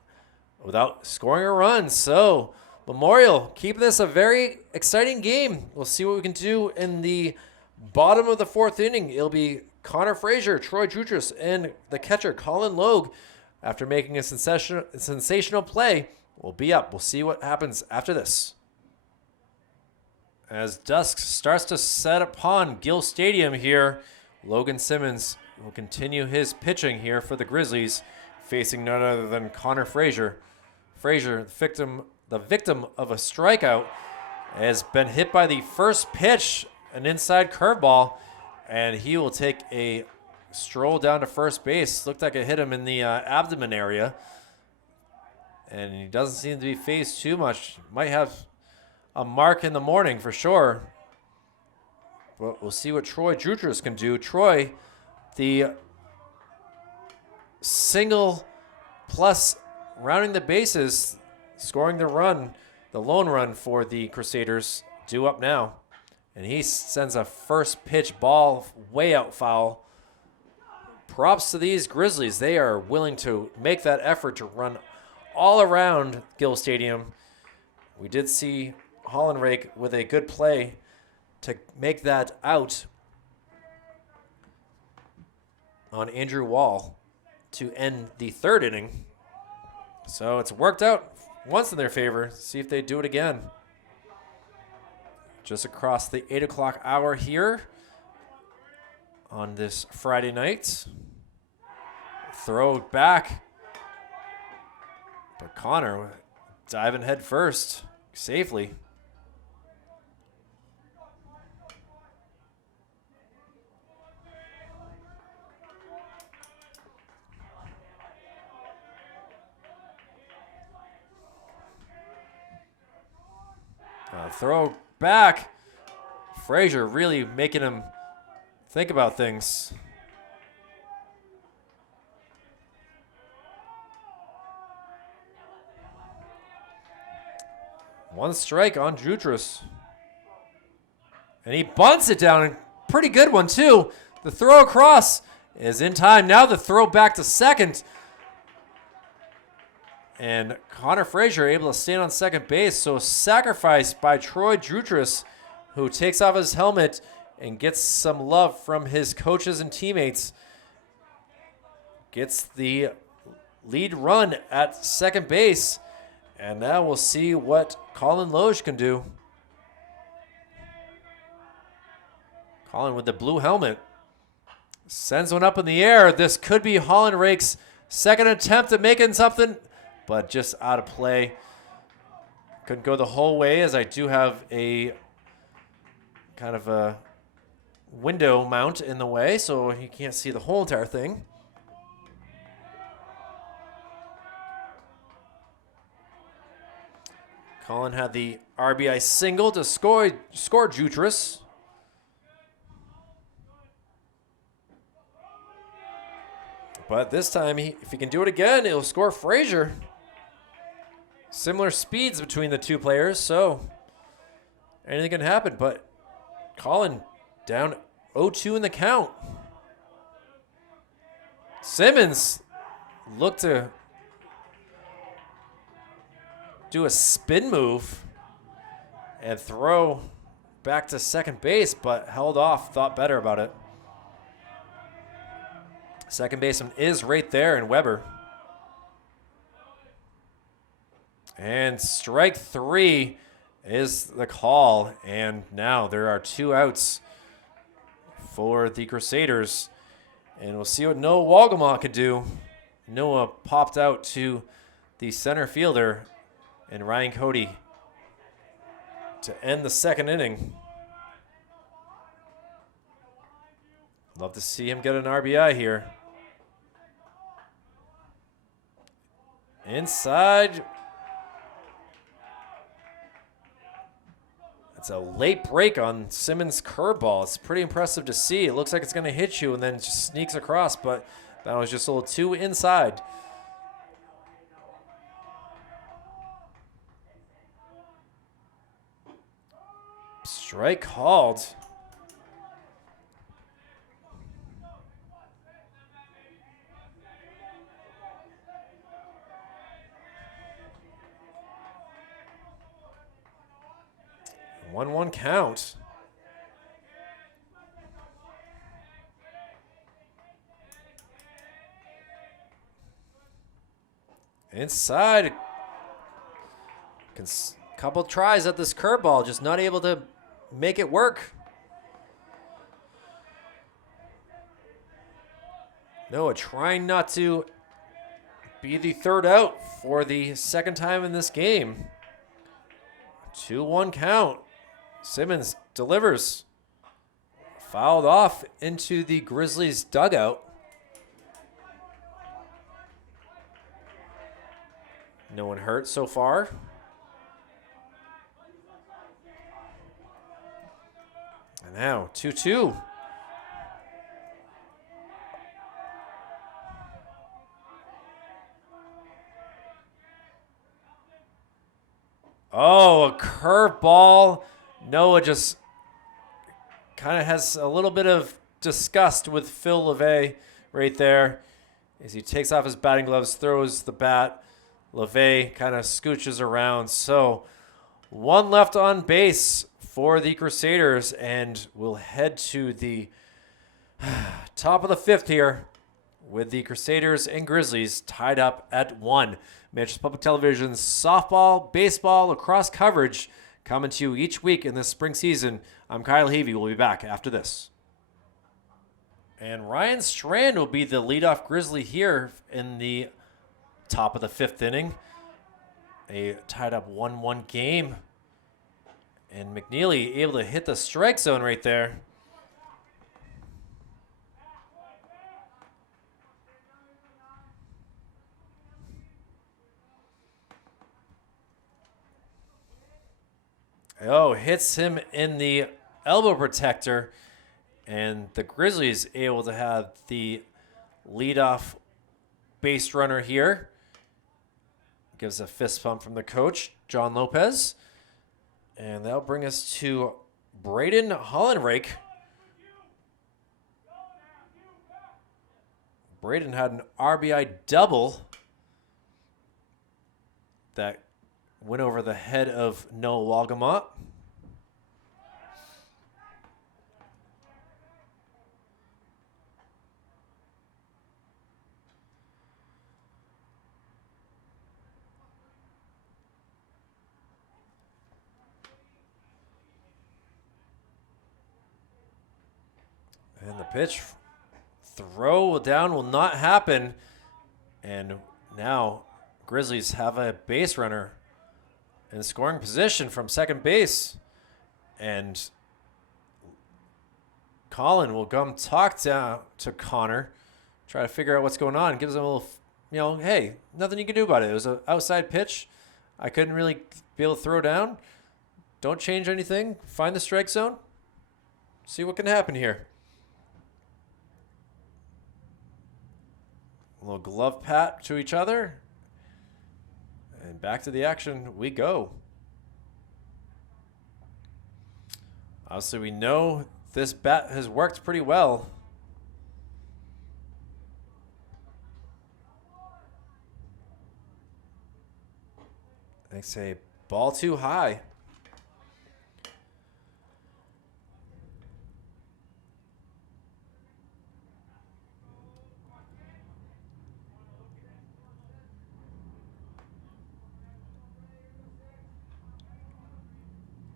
without scoring a run. So Memorial keeping this a very exciting game. We'll see what we can do in the bottom of the 4th inning. It'll be Connor Frazier, Troy Jutras, and the catcher Colin Logue, after making a sensational play, will be up. We'll see what happens after this. As dusk starts to set upon Gill Stadium here, Logan Simmons will continue his pitching here for the Grizzlies, facing none other than Connor Frazier. Frazier, the victim of a strikeout, has been hit by the first pitch, an inside curveball, and he will take a stroll down to first base. Looked like it hit him in the abdomen area, and he doesn't seem to be phased too much. Might have a mark in the morning for sure, but we'll see what Troy Jutras can do. Troy, the single plus rounding the bases, scoring the run, the lone run for the Crusaders, due up now. And he sends a first pitch ball way out foul. Props to these Grizzlies. They are willing to make that effort to run all around Gill Stadium. We did see Hollenrake with a good play to make that out on Andrew Wall to end the third inning. So it's worked out once in their favor. See if they do it again. Just across the 8 o'clock hour here on this Friday night. Throw back. But Connor diving head first safely. Throw back. Frazier really making him think about things. One strike on Jutras. And he bunts it down. Pretty good one, too. The throw across is in time. Now the throw back to second. And Connor Frazier able to stand on second base. So sacrifice by Troy Jutras, who takes off his helmet and gets some love from his coaches and teammates. Gets the lead run at second base. And now we'll see what Colin Loge can do. Colin with the blue helmet. Sends one up in the air. This could be Hollenrake's second attempt at making something, but just out of play. Couldn't go the whole way, as I do have a kind of a window mount in the way, so you can't see the whole entire thing. Colin had the RBI single to score Jutras. But this time, if he can do it again, he'll score Frazier. Similar speeds between the two players, so anything can happen. But Colin down 0-2 in the count. Simmons looked to do a spin move and throw back to second base, but held off, thought better about it. Second baseman is right there in Weber. And strike three is the call. And now there are 2 outs for the Crusaders. And we'll see what Noah Walgamot can do. Noah popped out to the center fielder and Ryan Cody to end the second inning. Love to see him get an RBI here. Inside. It's a late break on Simmons' curveball. It's pretty impressive to see. It looks like it's going to hit you and then just sneaks across, but that was just a little too inside. Strike called. One count. Inside. Couple tries at this curveball, just not able to make it work. Noah trying not to be the third out for the second time in this game. 2-1 count. Simmons delivers. Fouled off into the Grizzlies dugout. No one hurt so far. And now 2-2. Oh, a curveball. Noah just kind of has a little bit of disgust with Phil LeVay right there as he takes off his batting gloves, throws the bat. LeVay kind of scooches around. So one left on base for the Crusaders, and we'll head to the top of the fifth here with the Crusaders and Grizzlies tied up at 1. Manchester Public Television's softball, baseball, lacrosse coverage coming to you each week in this spring season. I'm Kyle Heavey. We'll be back after this. And Ryan Strand will be the leadoff Grizzly here in the top of the fifth inning. A tied up 1-1 game. And McNeely able to hit the strike zone right there. Oh, hits him in the elbow protector. And the Grizzlies able to have the leadoff base runner here. Gives a fist pump from the coach, John Lopez. And that'll bring us to Braden Hollenrake. Braden had an RBI double that went over the head of Noah Walgamot. And the pitch throw down will not happen. And now Grizzlies have a base runner in scoring position from second base. And Colin will come talk down to Connor, try to figure out what's going on. Gives him a little, hey, nothing you can do about it. It was an outside pitch. I couldn't really be able to throw down. Don't change anything. Find the strike zone. See what can happen here. A little glove pat to each other. And back to the action we go. Obviously, we know this bat has worked pretty well. They say ball too high.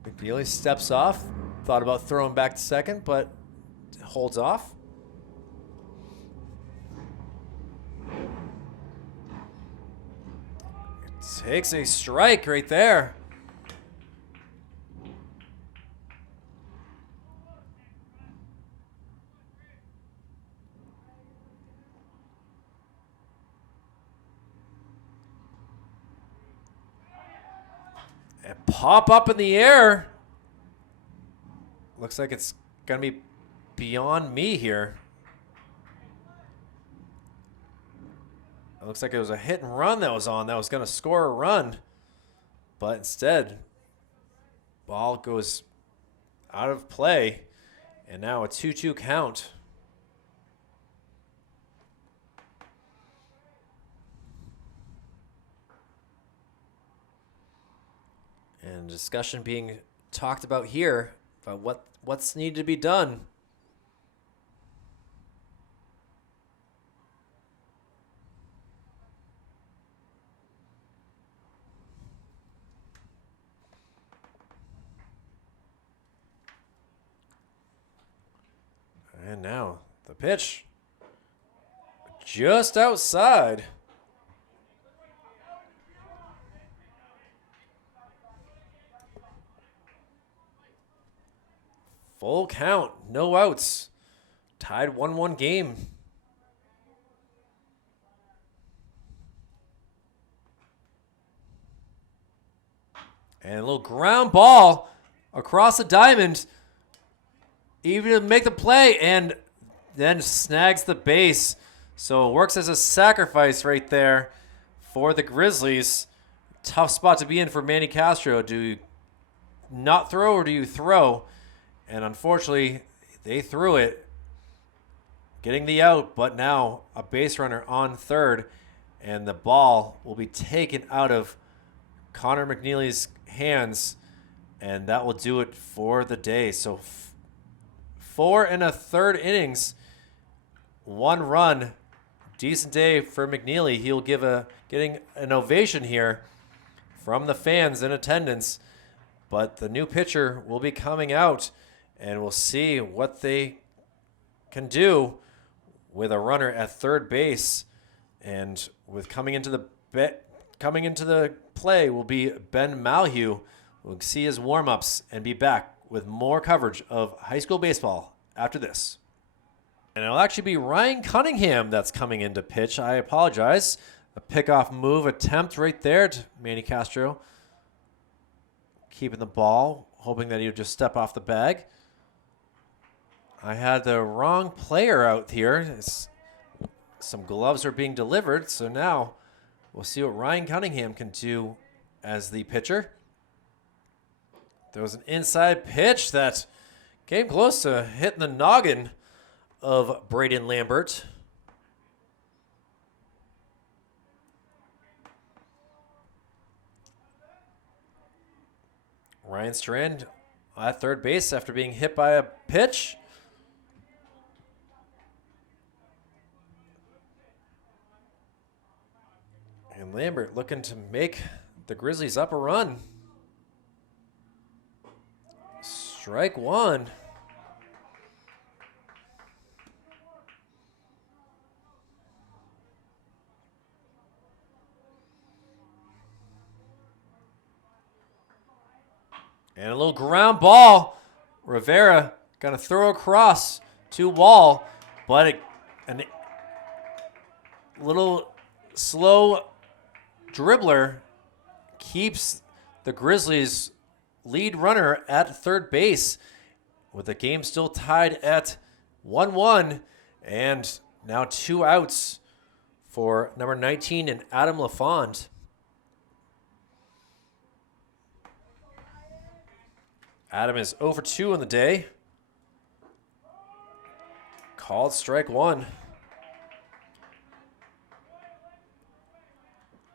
McNeely steps off. Thought about throwing back to second, but holds off. Takes a strike right there. And pop up in the air. Looks like it's going to be beyond me here. It looks like it was a hit and run that was on that was going to score a run. But instead, ball goes out of play. And now a 2-2 count. And discussion being talked about here about what's needed to be done. And now the pitch. just outside. Full count, no outs. Tied 1-1 game. And a little ground ball across the diamond. Even to make the play, and then snags the base. So it works as a sacrifice right there for the Grizzlies. Tough spot to be in for Manny Castro. Do you not throw or do you throw? And unfortunately, they threw it, getting the out, but now a base runner on third, and the ball will be taken out of Connor McNeely's hands, and that will do it for the day. So 4 1/3 innings, 1 run. Decent day for McNeely. He'll getting an ovation here from the fans in attendance, but the new pitcher will be coming out, and we'll see what they can do with a runner at third base. And with coming into the play will be Ben Malhue. We'll see his warm-ups and be back with more coverage of high school baseball after this. And it'll actually be Ryan Cunningham that's coming into pitch. I apologize. A pickoff move attempt right there to Manny Castro. Keeping the ball, hoping that he would just step off the bag. I had the wrong player out here. Some gloves are being delivered, so now we'll see what Ryan Cunningham can do as the pitcher. There was an inside pitch that came close to hitting the noggin of Braden Lambert. Ryan Strand at third base after being hit by a pitch. And Lambert looking to make the Grizzlies up a run. Strike one. And a little ground ball. Rivera going to throw across to Wall, but a little slow dribbler keeps the Grizzlies' lead runner at third base, with the game still tied at 1-1, and now 2 outs for number 19 and Adam LaFond. Adam is 0 for 2 on the day. Called strike one.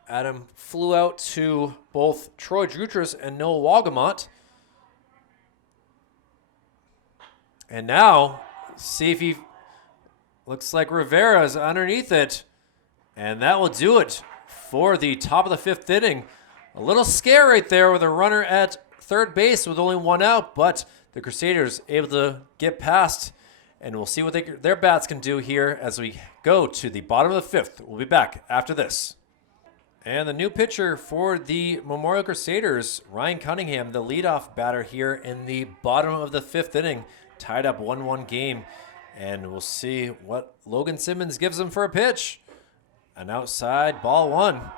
Adam flew out to both Troy Jutras and Noah Walgamont. And now, see if he looks like Rivera's underneath it. And that will do it for the top of the 5th inning. A little scare right there with a runner at third base with only 1 out, but the Crusaders able to get past, and we'll see what their bats can do here as we go to the bottom of the 5th. We'll be back after this. And the new pitcher for the Memorial Crusaders, Ryan Cunningham, the leadoff batter here in the bottom of the 5th inning, tied up 1-1 game, and we'll see what Logan Simmons gives him for a pitch. An outside, ball 1.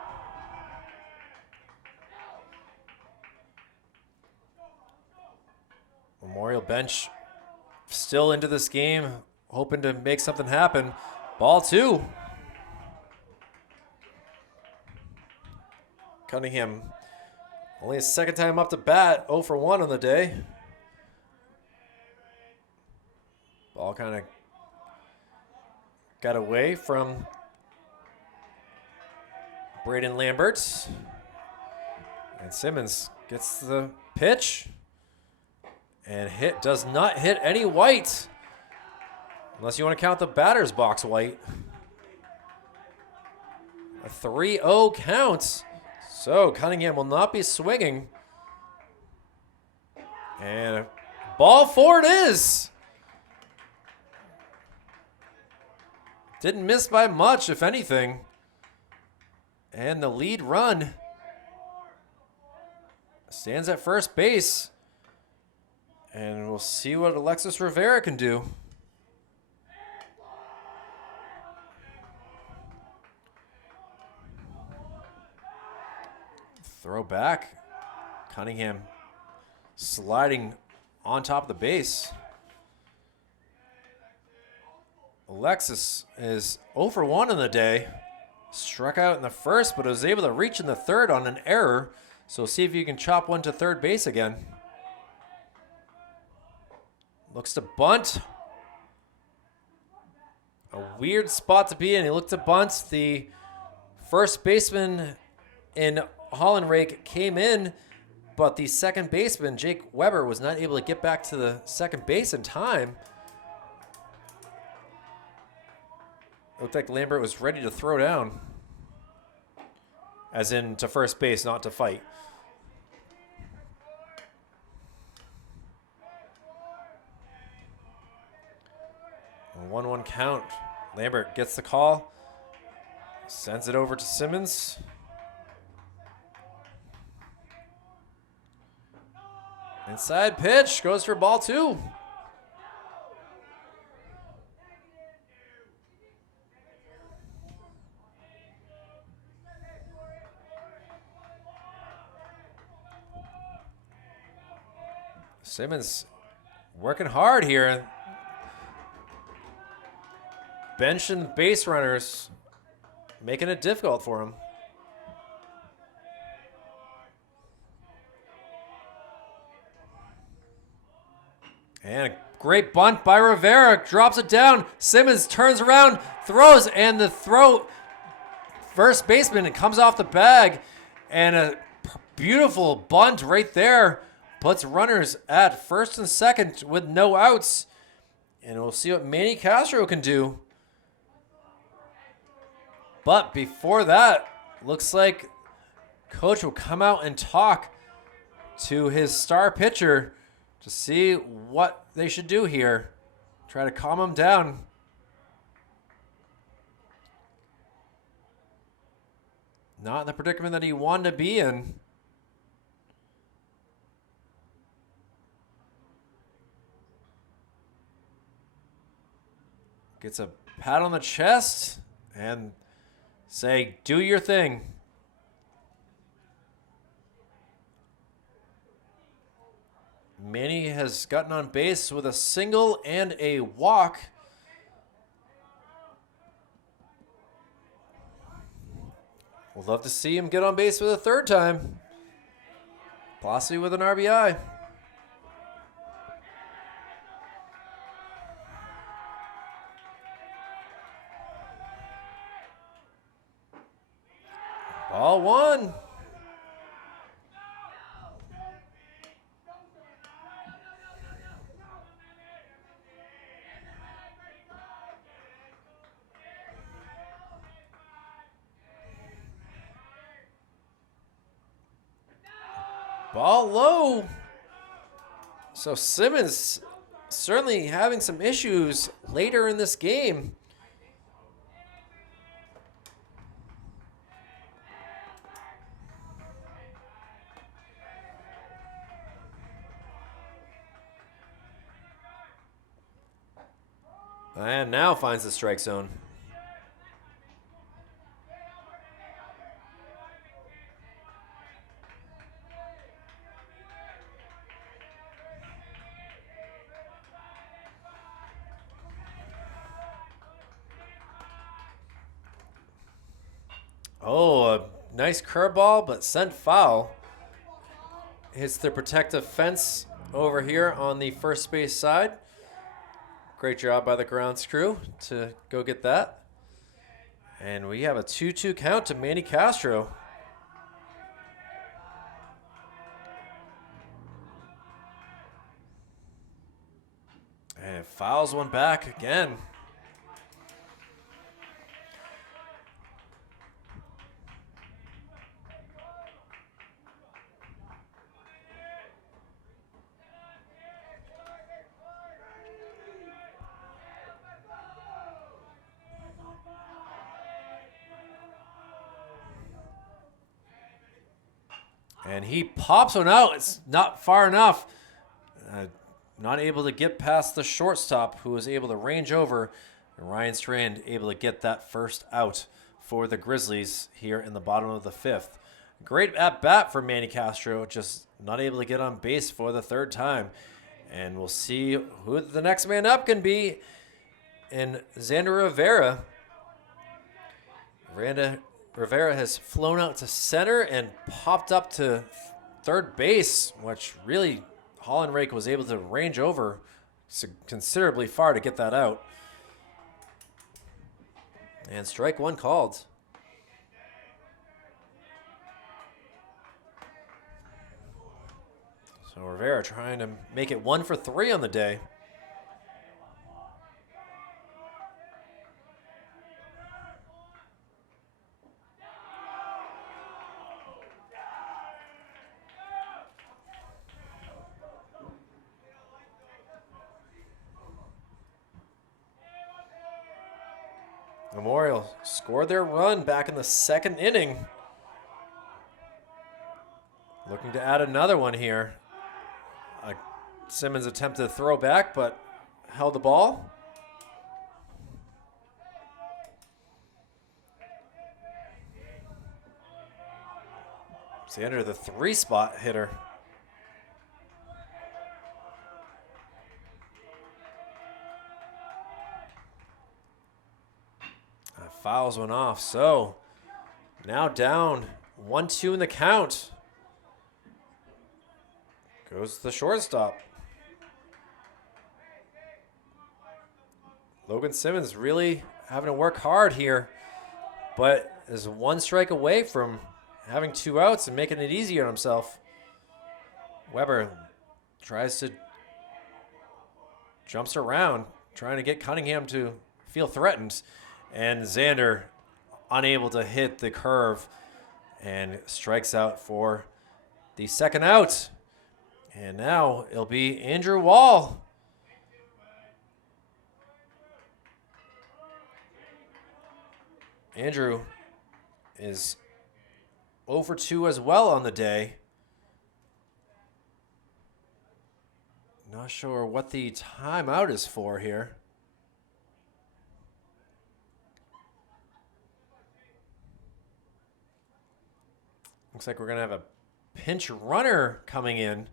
Memorial bench still into this game, hoping to make something happen. Ball 2. Cunningham, only his 2nd time up to bat, 0 for 1 on the day. Ball kind of got away from Braden Lambert. And Simmons gets the pitch. And does not hit any white. Unless you want to count the batter's box white. A 3-0 count. So Cunningham will not be swinging. And ball 4 it is. Didn't miss by much, if anything. And the lead run stands at first base. And we'll see what Alexis Rivera can do. Throw back. Cunningham sliding on top of the base. Alexis is 0 for 1 in the day. Struck out in the first, but was able to reach in the third on an error. So see if you can chop one to third base again. Looks to bunt. A weird spot to be in. He looked to bunt. The first baseman in Holland Rake came in, but the second baseman, Jake Weber, was not able to get back to the second base in time. Looked like Lambert was ready to throw down. As in to first base, not to fight. A 1-1 count. Lambert gets the call. Sends it over to Simmons. Inside pitch. Goes for ball 2. Simmons working hard here. Benching base runners, making it difficult for him. And a great bunt by Rivera. Drops it down. Simmons turns around, throws, and the throw, first baseman, it comes off the bag. And a beautiful bunt right there. Puts runners at first and second with no outs. And we'll see what Manny Castro can do. But before that, looks like coach will come out and talk to his star pitcher to see what they should do here. Try to calm him down. Not in the predicament that he wanted to be in. Gets a pat on the chest and say, do your thing. Manny has gotten on base with a single and a walk. We'll love to see him get on base for the third time. Possibly with an RBI. Ball 1. Ball low. So Simmons certainly having some issues later in this game. And now finds the strike zone. Oh, a nice curveball, but sent foul. Hits the protective fence over here on the first base side. Great job by the grounds crew to go get that. And we have a 2-2 count to Manny Castro. And fouls one back again. And he pops one out. It's not far enough. Not able to get past the shortstop, who was able to range over. And Ryan Strand able to get that first out for the Grizzlies here in the bottom of the 5th. Great at-bat for Manny Castro, just not able to get on base for the 3rd time. And we'll see who the next man up can be in Xander Rivera. Rivera has flown out to center and popped up to 3rd base, which really Hollenrake was able to range over considerably far to get that out. And strike 1 called. So Rivera trying to make it 1 for 3 on the day. Memorial scored their run back in the 2nd inning. Looking to add another one here. Simmons attempted to throw back, but held the ball. Xander, the 3-spot hitter. Fouls one off, so now down 1-2 in the count. Goes to the shortstop. Logan Simmons really having to work hard here, but is 1 strike away from having 2 outs and making it easier on himself. Weber tries to, jumps around, trying to get Cunningham to feel threatened. And Xander unable to hit the curve and strikes out for the 2nd out. And now it'll be Andrew Wall. Andrew is 0 for 2 as well on the day. Not sure what the timeout is for here. Looks like we're going to have a pinch runner coming in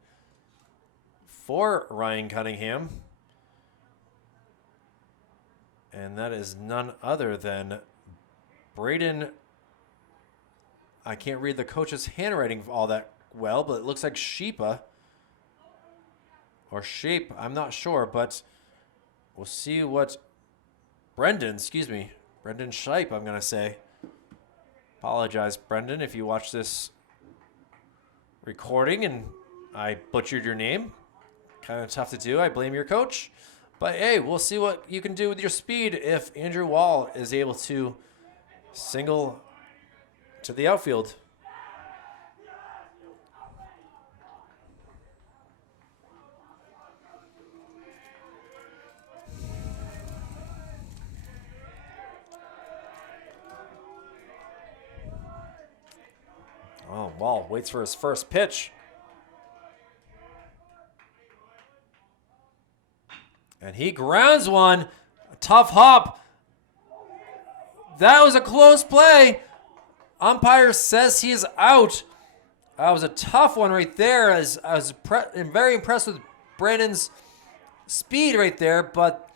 for Ryan Cunningham. And that is none other than Braden. I can't read the coach's handwriting all that well, but it looks like Sheepa. Or Shape, I'm not sure, but we'll see what Brendan Shipe, I'm going to say. Apologize, Brendan, if you watch this recording and I butchered your name. Kind of tough to do. I blame your coach. But, hey, we'll see what you can do with your speed if Andrew Wall is able to single to the outfield. Oh, Wall waits for his first pitch. And he grounds one. A tough hop. That was a close play. Umpire says he is out. That was a tough one right there. I was very impressed with Brandon's speed right there, but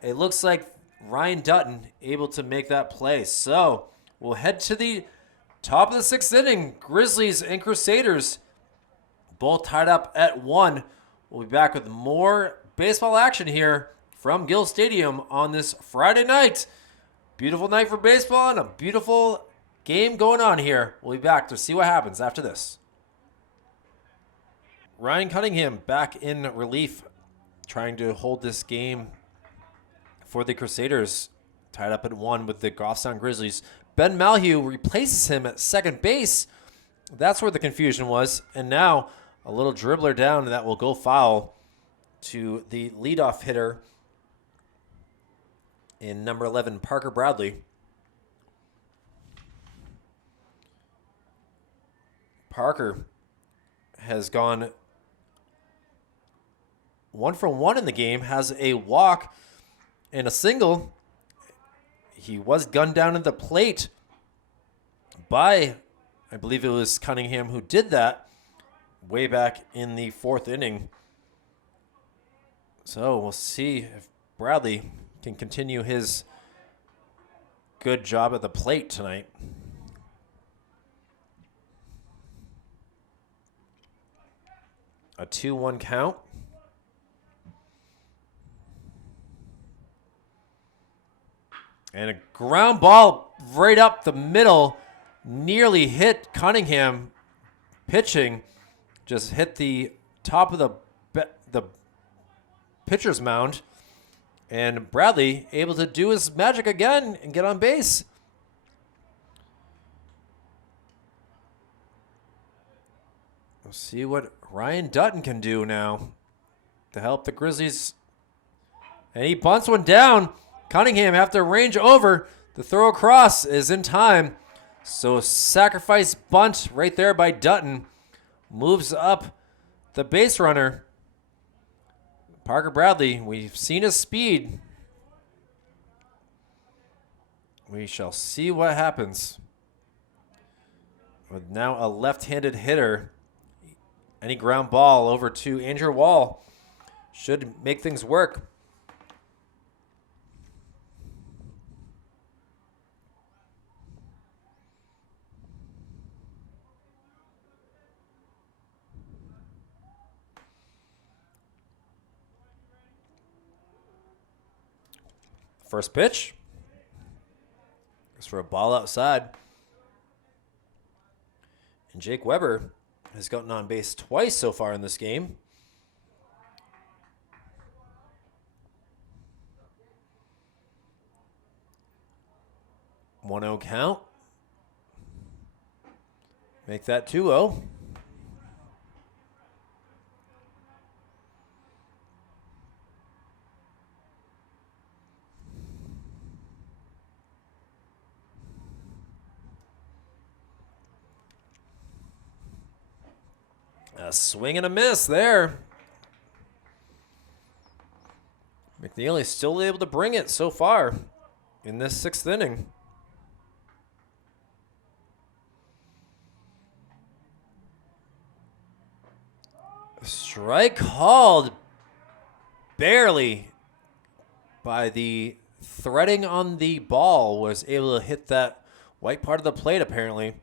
it looks like Ryan Dutton able to make that play. So we'll head to the top of the 6th inning. Grizzlies and Crusaders both tied up at 1. We'll be back with more baseball action here from Gill Stadium on this Friday night. Beautiful night for baseball and a beautiful game going on here. We'll be back to see what happens after this. Ryan Cunningham back in relief, trying to hold this game for the Crusaders. Tied up at 1 with the Goffstown Grizzlies. Ben Malhue replaces him at second base. That's where the confusion was. And now a little dribbler down that will go foul to the leadoff hitter in number 11, Parker Bradley. Parker has gone 1 for 1 in the game, has a walk and a single. He was gunned down at the plate by, I believe it was Cunningham who did that way back in the 4th inning. So we'll see if Bradley can continue his good job at the plate tonight. A 2-1 count. And a ground ball right up the middle. Nearly hit Cunningham pitching. Just hit the top of the pitcher's mound. And Bradley able to do his magic again and get on base. We'll see what Ryan Dutton can do now to help the Grizzlies. And he bunts one down. Cunningham have to range over. The throw across is in time. So sacrifice bunt right there by Dutton. Moves up the base runner. Parker Bradley, we've seen his speed. We shall see what happens. With now a left-handed hitter. Any ground ball over to Andrew Wall should make things work. First pitch is for a ball outside. And Jake Weber has gotten on base twice so far in this game. One 0 count. Make that 2-0. A swing and a miss there. McNeely still able to bring it so far in this 6th inning. Strike called barely by the threading on the ball. Was able to hit that white part of the plate apparently.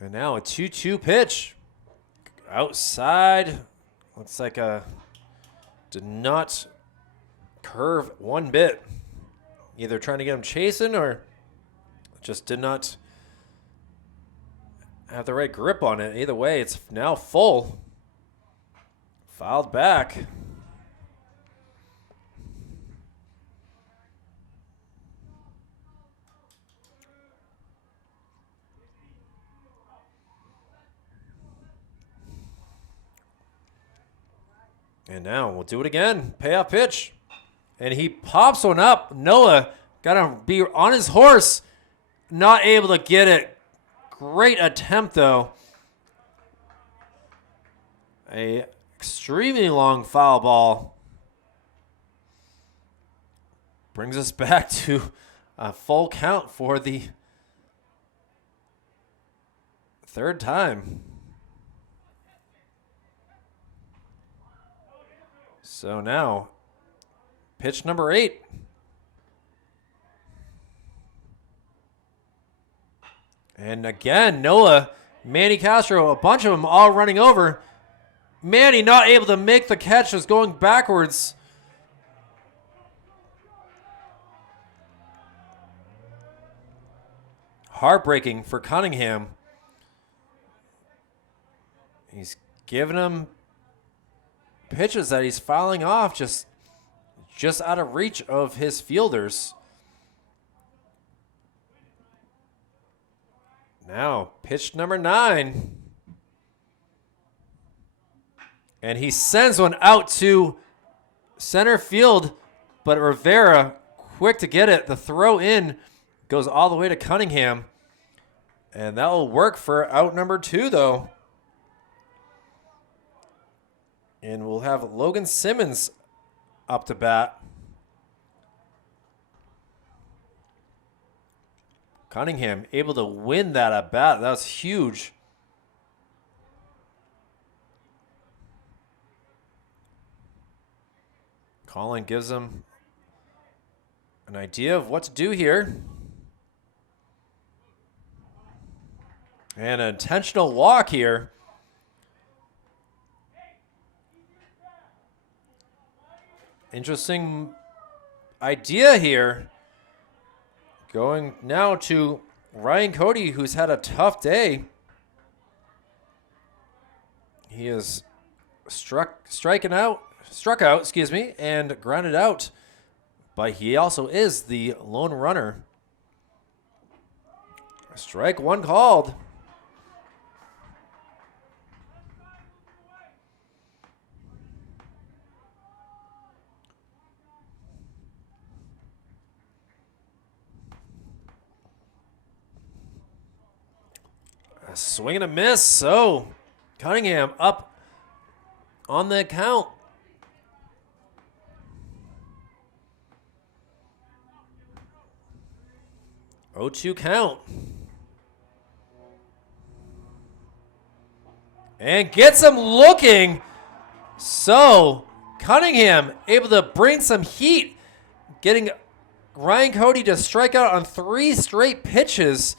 And now a 2-2 pitch. Outside. Looks like did not curve one bit. Either trying to get him chasing or just did not have the right grip on it. Either way, it's now full. Fouled back. And now we'll do it again. Payoff pitch. And he pops one up. Noah got to be on his horse. Not able to get it. Great attempt, though. A extremely long foul ball. Brings us back to a full count for the 3rd time. So now, pitch number 8. And again, Noah, Manny Castro, a bunch of them all running over. Manny not able to make the catch, was going backwards. Heartbreaking for Cunningham. He's giving him pitches that he's fouling off just out of reach of his fielders. Now, pitch number 9. And he sends one out to center field, but Rivera quick to get it. The throw in goes all the way to Cunningham. And that will work for out number 2, though. And we'll have Logan Simmons up to bat. Cunningham able to win that at bat. That was huge. Colin gives him an idea of what to do here. And an intentional walk here. Interesting idea here. Going now to Ryan Cody, who's had a tough day. He is struck out, excuse me, and grounded out. But he also is the lone runner. Strike one called. A swing and a miss. So Cunningham up on the count. 0-2 count. And gets him looking. So Cunningham able to bring some heat, getting Ryan Cody to strike out on 3 straight pitches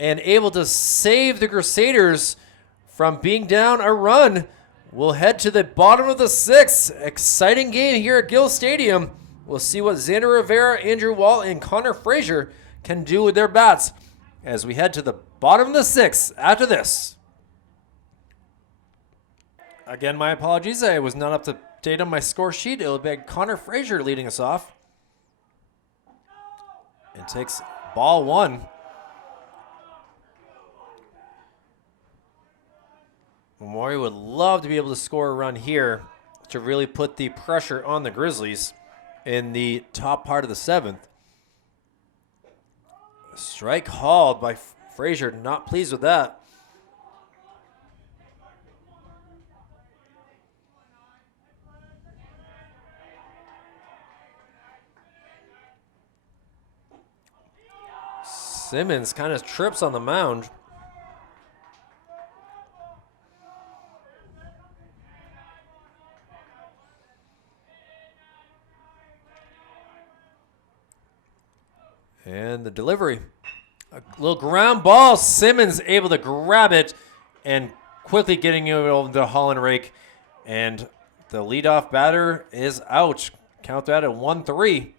and able to save the Crusaders from being down a run. We'll head to the bottom of the 6th. Exciting game here at Gill Stadium. We'll see what Xander Rivera, Andrew Wall, and Connor Frazier can do with their bats as we head to the bottom of the 6th after this. Again, my apologies. I was not up to date on my score sheet. It'll be Connor Frazier leading us off. And takes ball 1. Memorial would love to be able to score a run here to really put the pressure on the Grizzlies in the top part of the 7th. Strike called by Frazier. Not pleased with that. Simmons kind of trips on the mound. And the delivery. A little ground ball. Simmons able to grab it and quickly getting it over the Holland rake. And the leadoff batter is out. Count that at 1-3.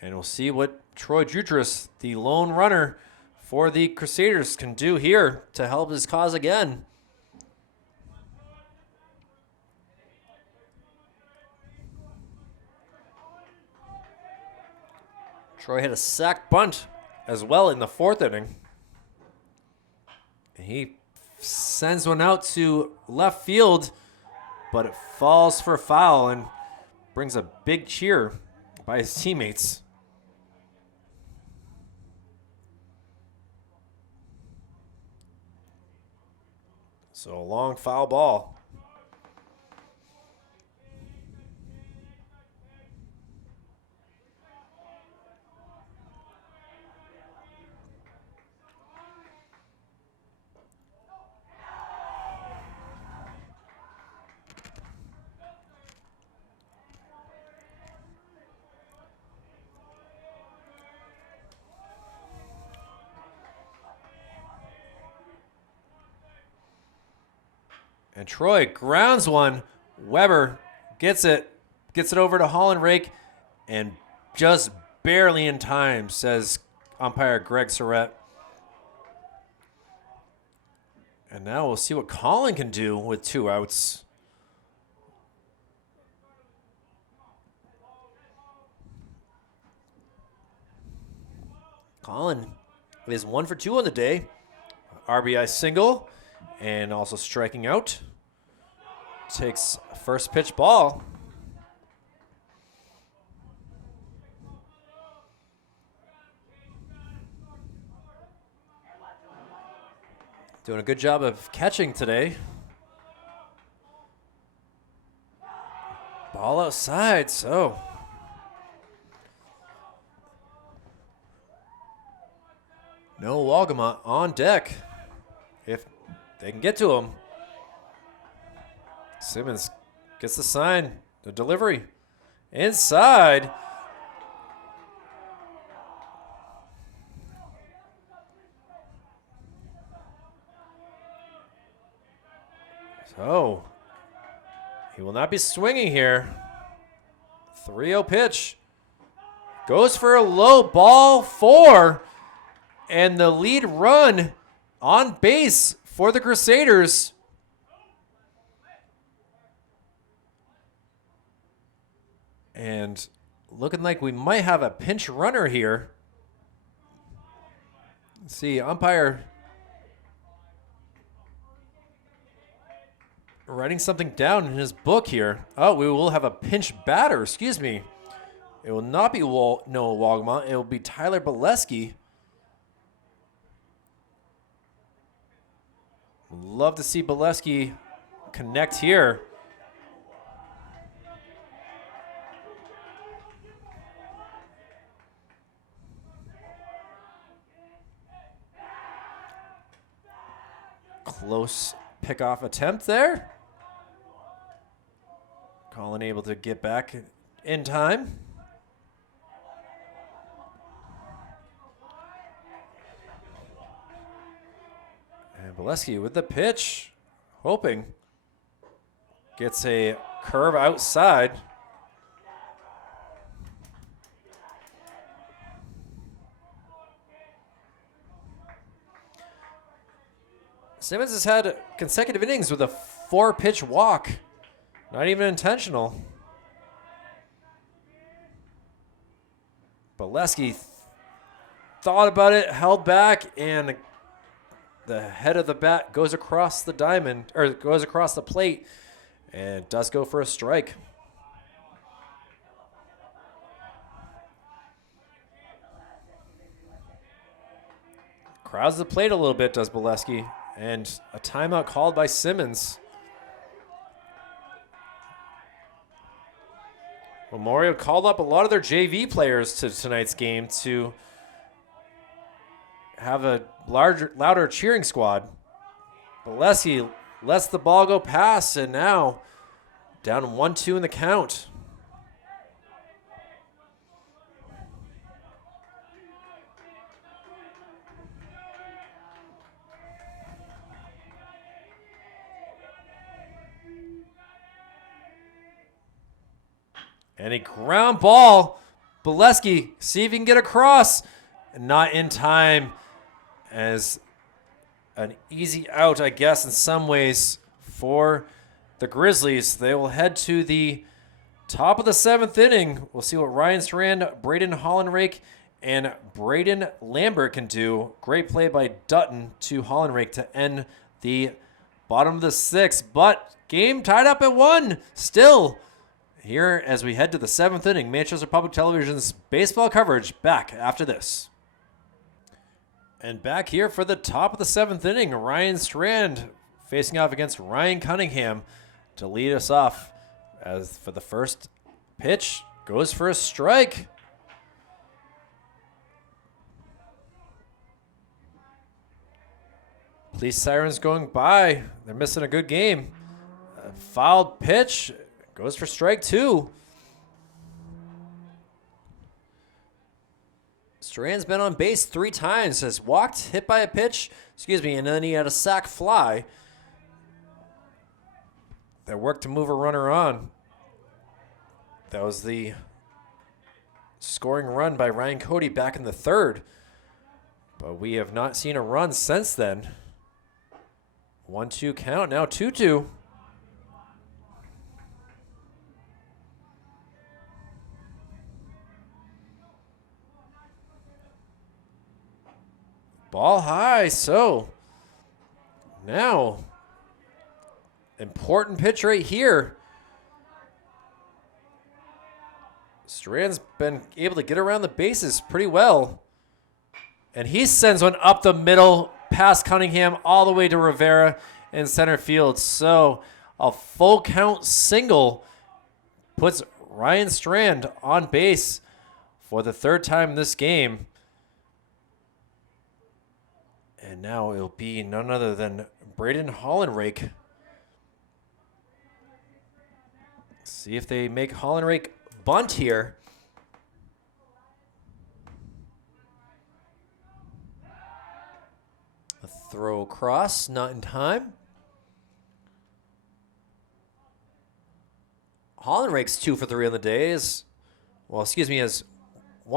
And we'll see what Troy Jutras, the lone runner for the Crusaders, can do here to help his cause again. Troy had a sack bunt as well in the 4th inning. And he sends one out to left field, but it falls for a foul and brings a big cheer by his teammates. So a long foul ball. And Troy grounds one. Weber gets it over to Holland rake, and just barely in time, says umpire Greg Surratt. And now we'll see what Colin can do with 2 outs. Colin is 1 for 2 on the day. RBI single and also striking out. Takes first pitch ball. Doing a good job of catching today. Ball outside, so. No Walgamot on deck if they can get to him. Simmons gets the sign, the delivery. Inside. So, he will not be swinging here. 3-0 pitch. Goes for a low ball 4. And the lead run on base for the Crusaders. And looking like we might have a pinch runner here. Let's see, umpire writing something down in his book here. Oh, we will have a pinch batter, excuse me. It will not be Noah Walgamot. It will be Tyler Bolesky. Love to see Bolesky connect here. Close pickoff attempt there. Colin able to get back in time. And Bolesky with the pitch, hoping. Gets a curve outside. Simmons has had consecutive innings with a 4-pitch walk. Not even intentional. Bolesky thought about it, held back, and the head of the bat goes across the diamond, or goes across the plate, and does go for a strike. Crowds the plate a little bit, does Bolesky, and a timeout called by Simmons. Memorial called up a lot of their JV players to tonight's game to have a louder cheering squad. Bolesky lets the ball go past, and now down 1-2 in the count. And a ground ball. Bolesky, see if he can get across. Not in time, as an easy out, I guess, in some ways, for the Grizzlies. They will head to the top of the 7th inning. We'll see what Ryan Strand, Braden Hollenrake, and Braden Lambert can do. Great play by Dutton to Hollenrake to end the bottom of the 6th. But game tied up at 1 still. Here as we head to the 7th inning, Manchester Public Television's baseball coverage back after this. And back here for the top of the 7th inning, Ryan Strand facing off against Ryan Cunningham to lead us off. As for the first pitch, goes for a strike. Police sirens going by. They're missing a good game. A fouled pitch. Goes for strike 2. Strand's been on base 3 times, has walked, hit by a pitch, and then he had a sac fly that worked to move a runner on. That was the scoring run by Ryan Cody back in the 3rd. But we have not seen a run since then. 1-2 count, now 2-2. Ball high, so now important pitch right here. Strand's been able to get around the bases pretty well. And he sends one up the middle past Cunningham all the way to Rivera in center field. So a full count single puts Ryan Strand on base for the third time this game. And now it'll be none other than Braden Hollenrake. See if they make Hollenrake bunt here. A throw across, not in time. Hollenrake's 2 for 3 on the day. Is 1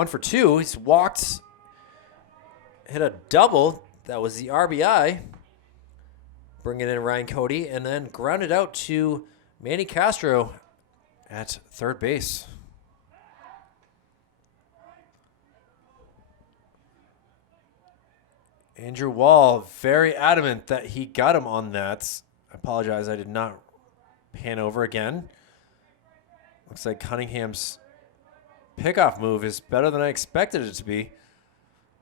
for 2. He's walked, hit a double. That was the RBI. Bringing in Ryan Cody, and then grounded out to Manny Castro at third base. Andrew Wall, very adamant that he got him on that. I apologize, I did not pan over again. Looks like Cunningham's pickoff move is better than I expected it to be.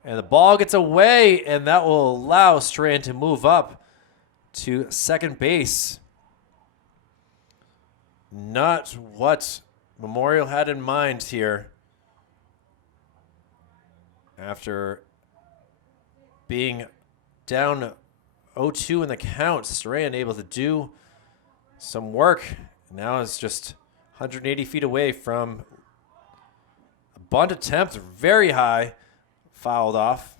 And the ball gets away, and that will allow Strand to move up to second base. Not what Memorial had in mind here. After being down 0-2 in the count, Strand able to do some work. Now is just 180 feet away from a bunt attempt, very high. Fouled off.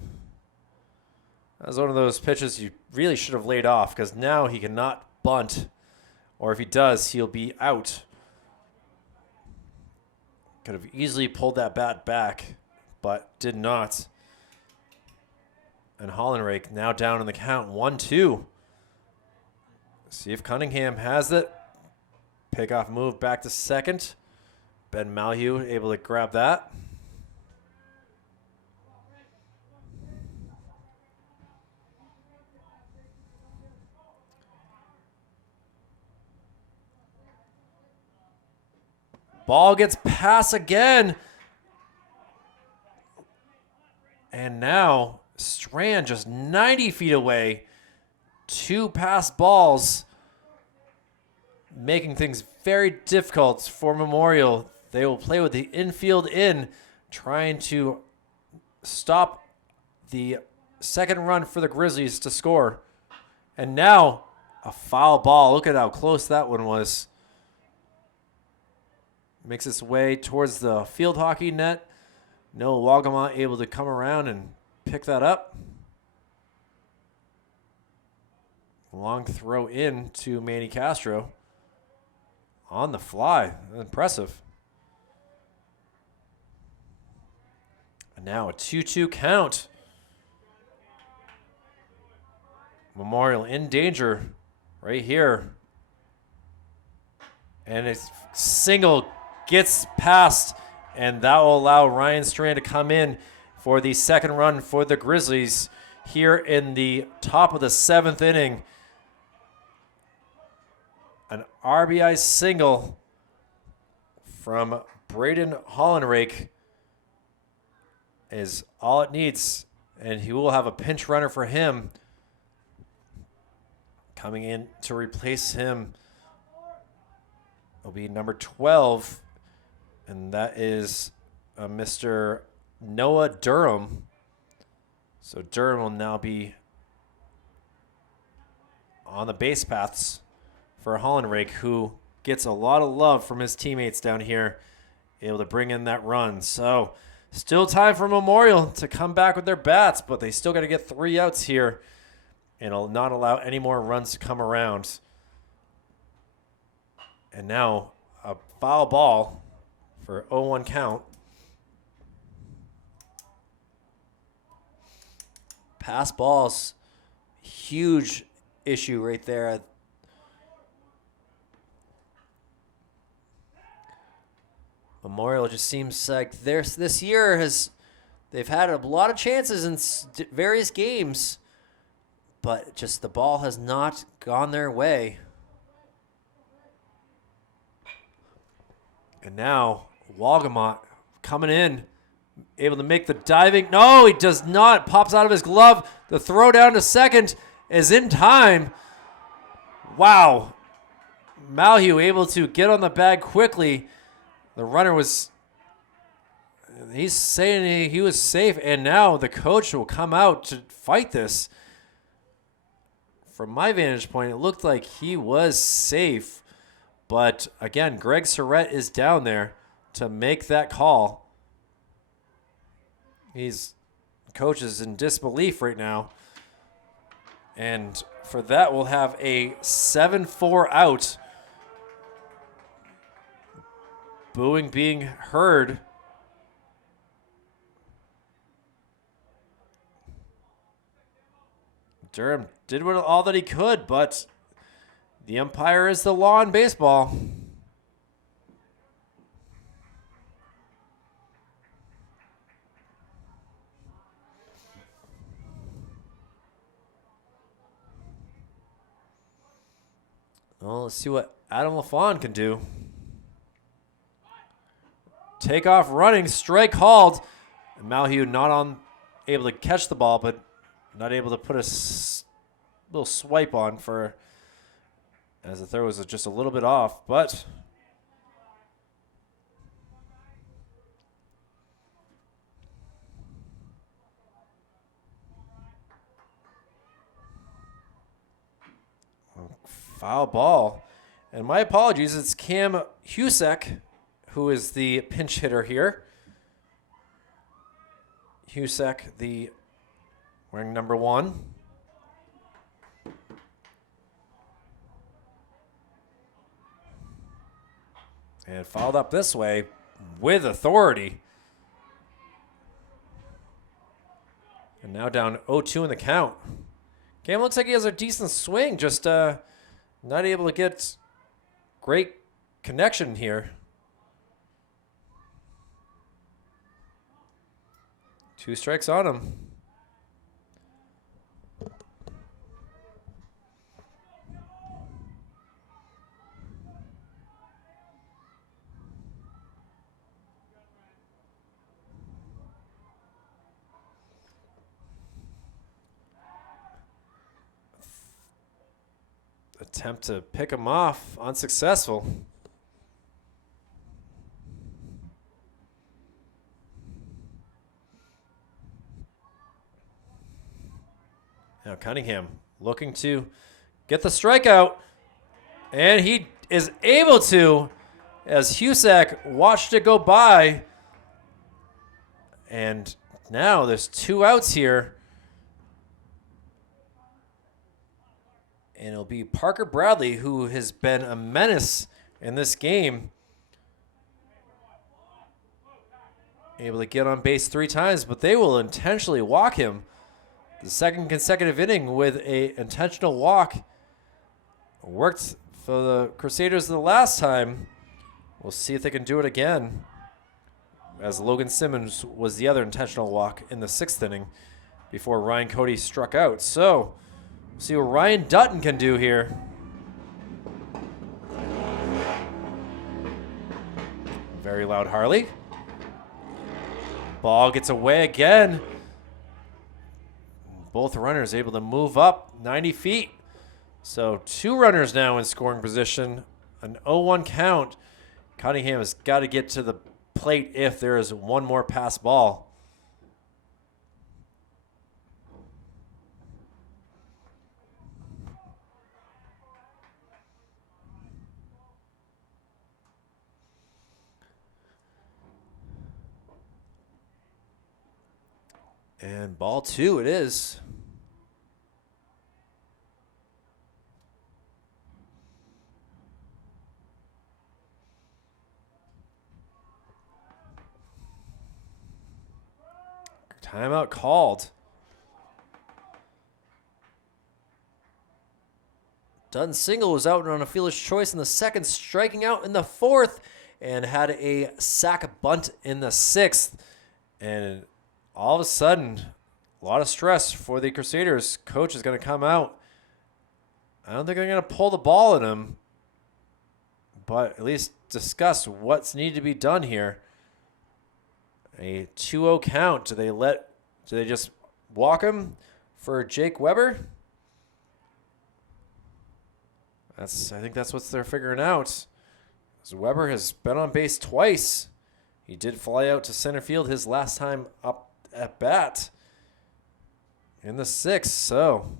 That was one of those pitches you really should have laid off, because now he cannot bunt, or if he does, he'll be out. Could have easily pulled that bat back, but did not. And Hollenrake now down in the count, 1-2. See if Cunningham has it. Pickoff move back to second. Ben Malhue able to grab that. Ball gets past again. And now Strand just 90 feet away. 2 passed balls, making things very difficult for Memorial. They will play with the infield in, trying to stop the second run for the Grizzlies to score. And now a foul ball. Look at how close that one was. Makes its way towards the field hockey net. No, Wagamot able to come around and pick that up. Long throw in to Manny Castro. On the fly. Impressive. And now a 2-2 count. Memorial in danger right here. And it's single gets past, and that will allow Ryan Strand to come in for the second run for the Grizzlies here in the top of the 7th inning. An RBI single from Braden Hollenrake is all it needs, and he will have a pinch runner for him coming in to replace him. Will be number 12. And that is Mr. Noah Durham. So Durham will now be on the base paths for Hollenrake, who gets a lot of love from his teammates down here, able to bring in that run. So still time for Memorial to come back with their bats, but they still got to get 3 outs here and will not allow any more runs to come around. And now a foul ball for 0-1 count. Pass balls, huge issue right there. Memorial just seems like this year they've had a lot of chances in various games, but just the ball has not gone their way. And now Wagamot coming in able to make the diving. No, he does not. Pops out of his glove. The throw down to second is in time. Wow. Malhue able to get on the bag quickly. The runner was, he's saying he was safe, and now the coach will come out to fight this. From my vantage point, it looked like he was safe. But again, Greg Surrett is down there to make that call. Coach is in disbelief right now. And for that, we'll have a 7-4 out. Booing being heard. Durham did all that he could, but the umpire is the law in baseball. Well, let's see what Adam LaFawn can do. Take off running, strike called. And Malhue not able to catch the ball, but not able to put a little swipe on for, as the throw was just a little bit off, but foul ball. And my apologies, it's Cam Husek who is the pinch hitter here. Husek, wearing number 1. And fouled up this way with authority. And now down 0-2 in the count. Cam looks like he has a decent swing, just not able to get great connection here. 2 strikes on him. Attempt to pick him off, unsuccessful. Now Cunningham looking to get the strikeout, and he is able to, as Husek watched it go by. And now there's 2 outs here. And it'll be Parker Bradley, who has been a menace in this game. Able to get on base 3 times, but they will intentionally walk him. The second consecutive inning with a intentional walk. Worked for the Crusaders the last time. We'll see if they can do it again. As Logan Simmons was the other intentional walk in the 6th inning before Ryan Cody struck out. So, see what Ryan Dutton can do here. Very loud Harley. Ball gets away again. Both runners able to move up 90 feet. So 2 runners now in scoring position. An 0-1 count. Cunningham has got to get to the plate if there is one more pass ball. And ball 2 it is. Timeout called. Dutton single was out on a fielder's choice in the 2nd, striking out in the 4th, and had a sac bunt in the 6th. And all of a sudden, a lot of stress for the Crusaders. Coach is going to come out. I don't think they're going to pull the ball at him, but at least discuss what's needed to be done here. A 2-0 count. Do they just walk him for Jake Weber? I think that's what they're figuring out. As Weber has been on base twice. He did fly out to center field his last time up at bat in the 6th. So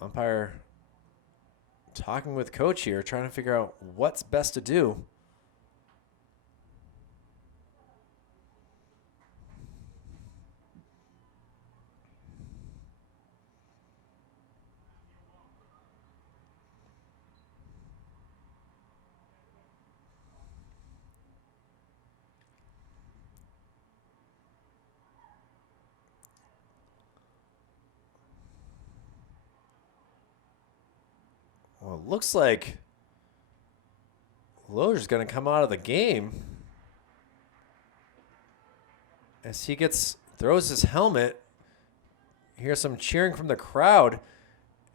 umpire talking with coach here, trying to figure out what's best to do. Well, it looks like Loger's going to come out of the game as he throws his helmet. Here's some cheering from the crowd,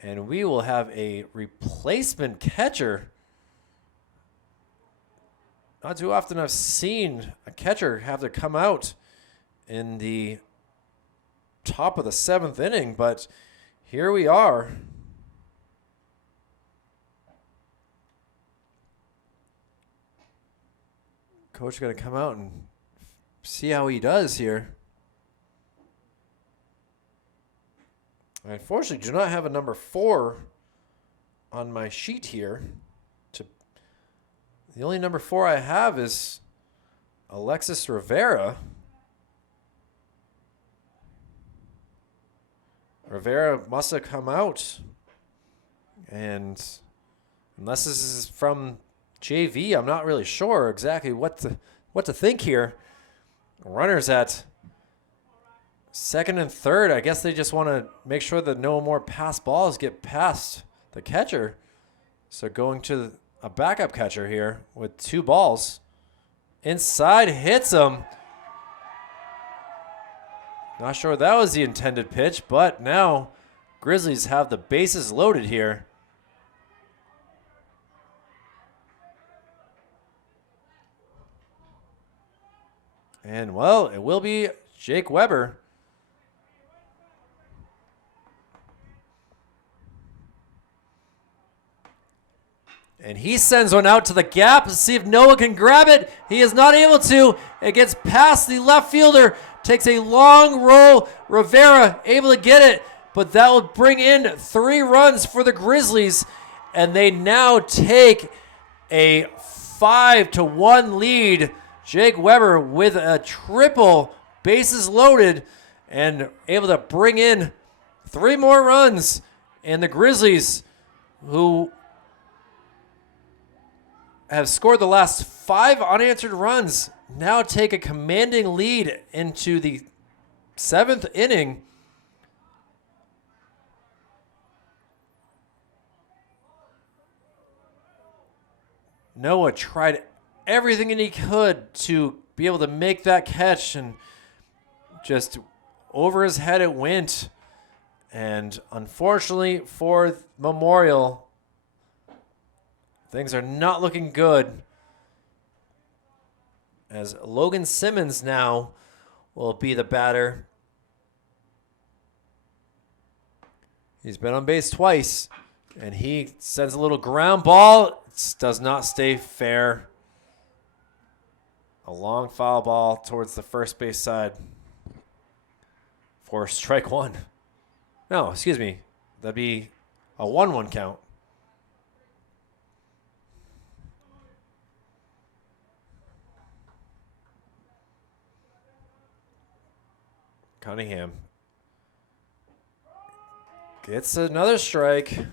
and we will have a replacement catcher. Not too often I've seen a catcher have to come out in the top of the 7th inning, but here we are. Coach going to come out and see how he does here. I unfortunately do not have a number 4 on my sheet here. The only number 4 I have is Alexis Rivera. Rivera must have come out. And unless this is from JV, I'm not really sure exactly what to think here. Runners at 2nd and 3rd. I guess they just want to make sure that no more pass balls get past the catcher. So going to a backup catcher here with 2 balls. Inside, hits him. Not sure that was the intended pitch, but now Grizzlies have the bases loaded here. And, well, it will be Jake Weber. And he sends one out to the gap to see if Noah can grab it. He is not able to. It gets past the left fielder. Takes a long roll. Rivera able to get it. But that will bring in 3 runs for the Grizzlies. And they now take a 5-1 lead. Jake Weber with a triple, bases loaded, and able to bring in 3 more runs. And the Grizzlies, who have scored the last 5 unanswered runs, now take a commanding lead into the 7th inning. Noah tried everything he could to be able to make that catch, and just over his head it went. And unfortunately for Memorial, things are not looking good, as Logan Simmons now will be the batter. He's been on base twice, and he sends a little ground ball. It does not stay fair. A long foul ball towards the first base side for strike 1. No, excuse me. That'd be a 1-1 count. Cunningham gets another strike.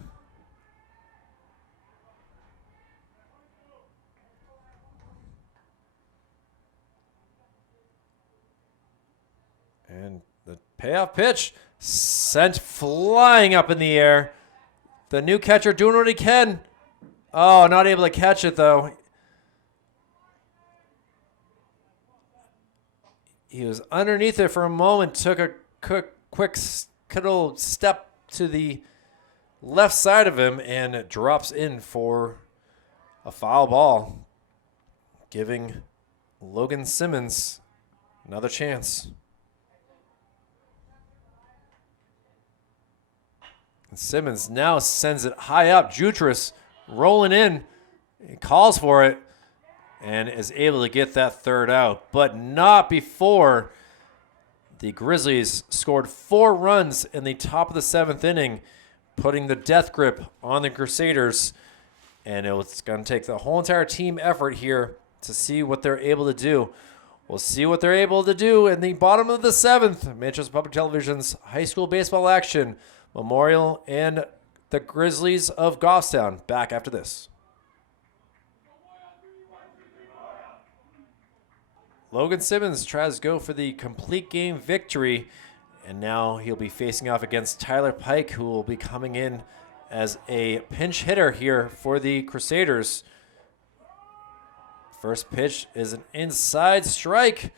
And the payoff pitch sent flying up in the air. The new catcher doing what he can. Oh, not able to catch it, though. He was underneath it for a moment, took a quick little step to the left side of him, and it drops in for a foul ball, giving Logan Simmons, another chance. And Simmons now sends it high up. Jutras rolling in. He calls for it and is able to get that third out, but not before the Grizzlies scored 4 runs in the top of the 7th inning, putting the death grip on the Crusaders. And it's going to take the whole entire team effort here to see what they're able to do. We'll see what they're able to do in the bottom of the 7th. Manchester Public Television's high school baseball action. Memorial and the Grizzlies of Goffstown. Back after this. Logan Simmons tries to go for the complete game victory, and now he'll be facing off against Tyler Pike, who will be coming in as a pinch hitter here for the Crusaders. First pitch is an inside strike.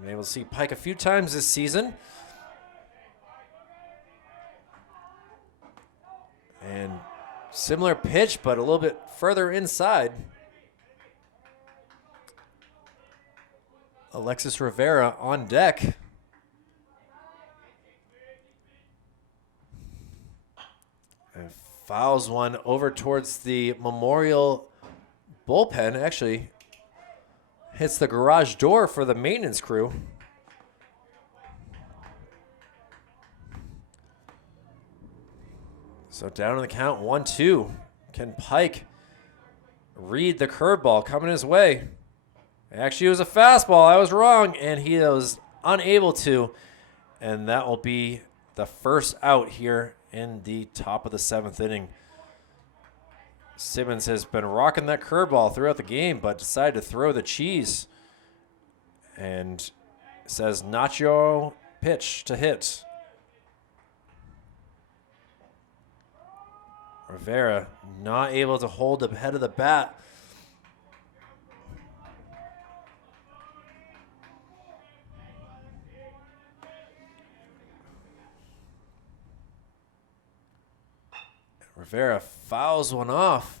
Been able to see Pike a few times this season. And similar pitch, but a little bit further inside. Alexis Rivera on deck. And fouls one over towards the Memorial bullpen. Actually, hits the garage door for the maintenance crew. So down on the count, 1-2. Can Pike read the curveball coming his way? Actually, it was a fastball. I was wrong, and he was unable to. And that will be the first out here in the top of the 7th inning. Simmons has been rocking that curveball throughout the game, but decided to throw the cheese. And says, not your pitch to hit. Rivera not able to hold the head of the bat. Rivera fouls one off.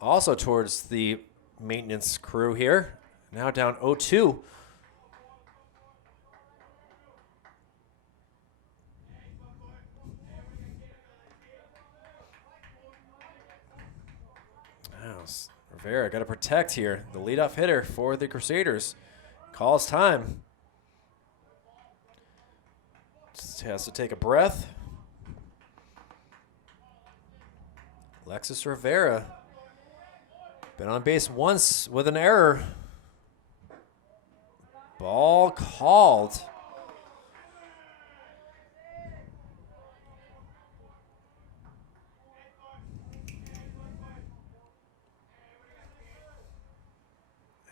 Also towards the maintenance crew here. Now down 0-2. Rivera got to protect here. The leadoff hitter for the Crusaders. Calls time. Just has to take a breath. Alexis Rivera. Been on base once with an error. Ball called.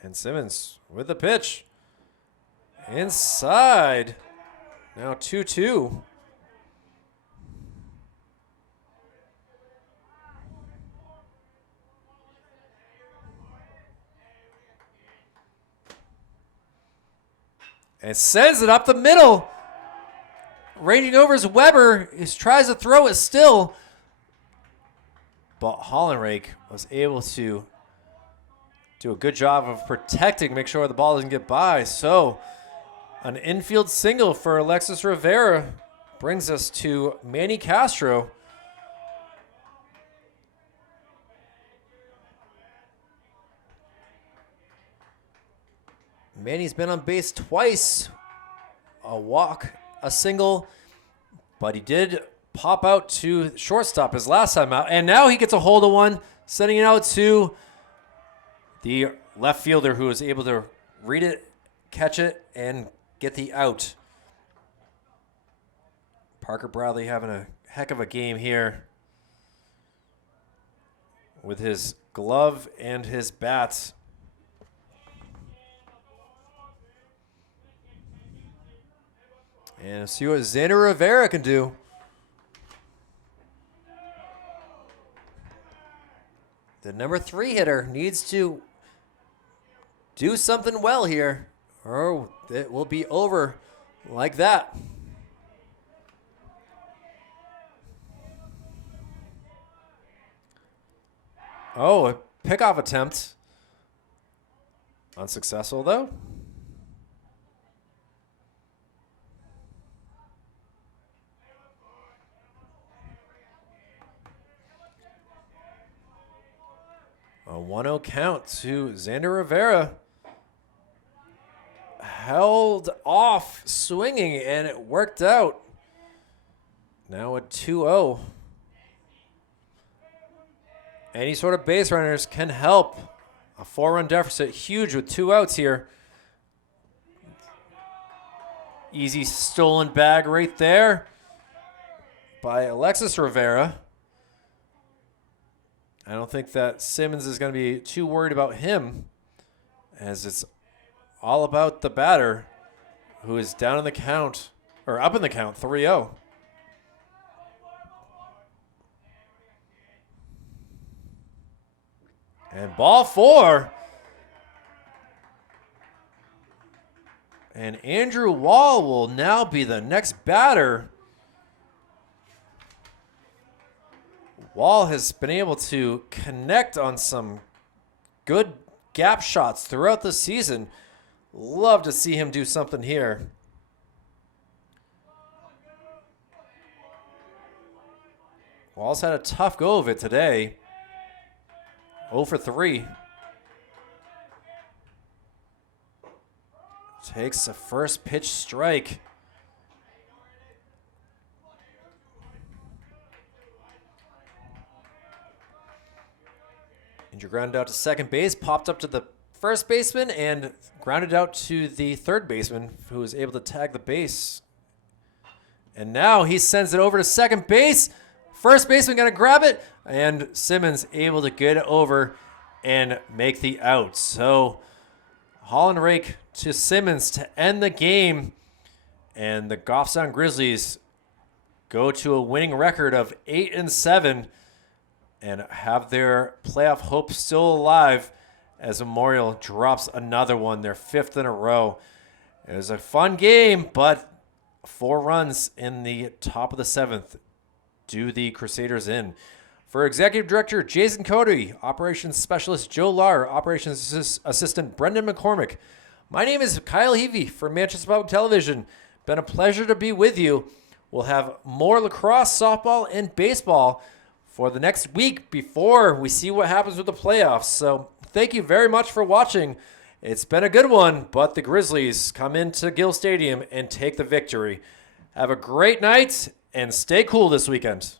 And Simmons with the pitch. Inside. Now 2-2. And sends it up the middle. Ranging over is Weber. He tries to throw it still. But Hollenrake was able to do a good job of protecting, make sure the ball doesn't get by. So an infield single for Alexis Rivera brings us to Manny Castro. Manny's been on base twice. A walk, a single, but he did pop out to shortstop his last time out. And now he gets a hold of one, sending it out to the left fielder, who was able to read it, catch it, and get the out. Parker Bradley having a heck of a game here with his glove and his bats. And see what Xander Rivera can do. The number 3 hitter needs to do something well here, or it will be over like that. Oh, pickoff attempt. Unsuccessful, though. A 1-0 count to Xander Rivera. Held off swinging, and it worked out. Now a 2-0. Any sort of base runners can help. A 4-run deficit, huge with 2 outs here. Easy stolen bag right there by Alexis Rivera. I don't think that Simmons is going to be too worried about him, as it's all about the batter, who is down in the count, or up in the count, 3-0. And ball 4. And Andrew Wall will now be the next batter. Wall has been able to connect on some good gap shots throughout the season. Love to see him do something here. Wall's had a tough go of it today. 0 for 3. Takes a first pitch strike. Andrew grounded out to second base, popped up to the first baseman, and grounded out to the third baseman, who was able to tag the base. And now he sends it over to second base. First baseman going to grab it, and Simmons able to get it over and make the out. So Holland rake to Simmons to end the game, and the Goffstown Grizzlies go to a winning record of 8-7 and have their playoff hopes still alive as Memorial drops another one, their 5th in a row. It was a fun game, but 4 runs in the top of the 7th do the Crusaders in. For Executive Director Jason Cody, Operations Specialist Joe Lahr, Operations Assistant Brendan McCormick, my name is Kyle Heavey for Manchester Public Television. Been a pleasure to be with you. We'll have more lacrosse, softball, and baseball for the next week before we see what happens with the playoffs. So thank you very much for watching. It's been a good one, but the Grizzlies come into Gill Stadium and take the victory. Have a great night and stay cool this weekend.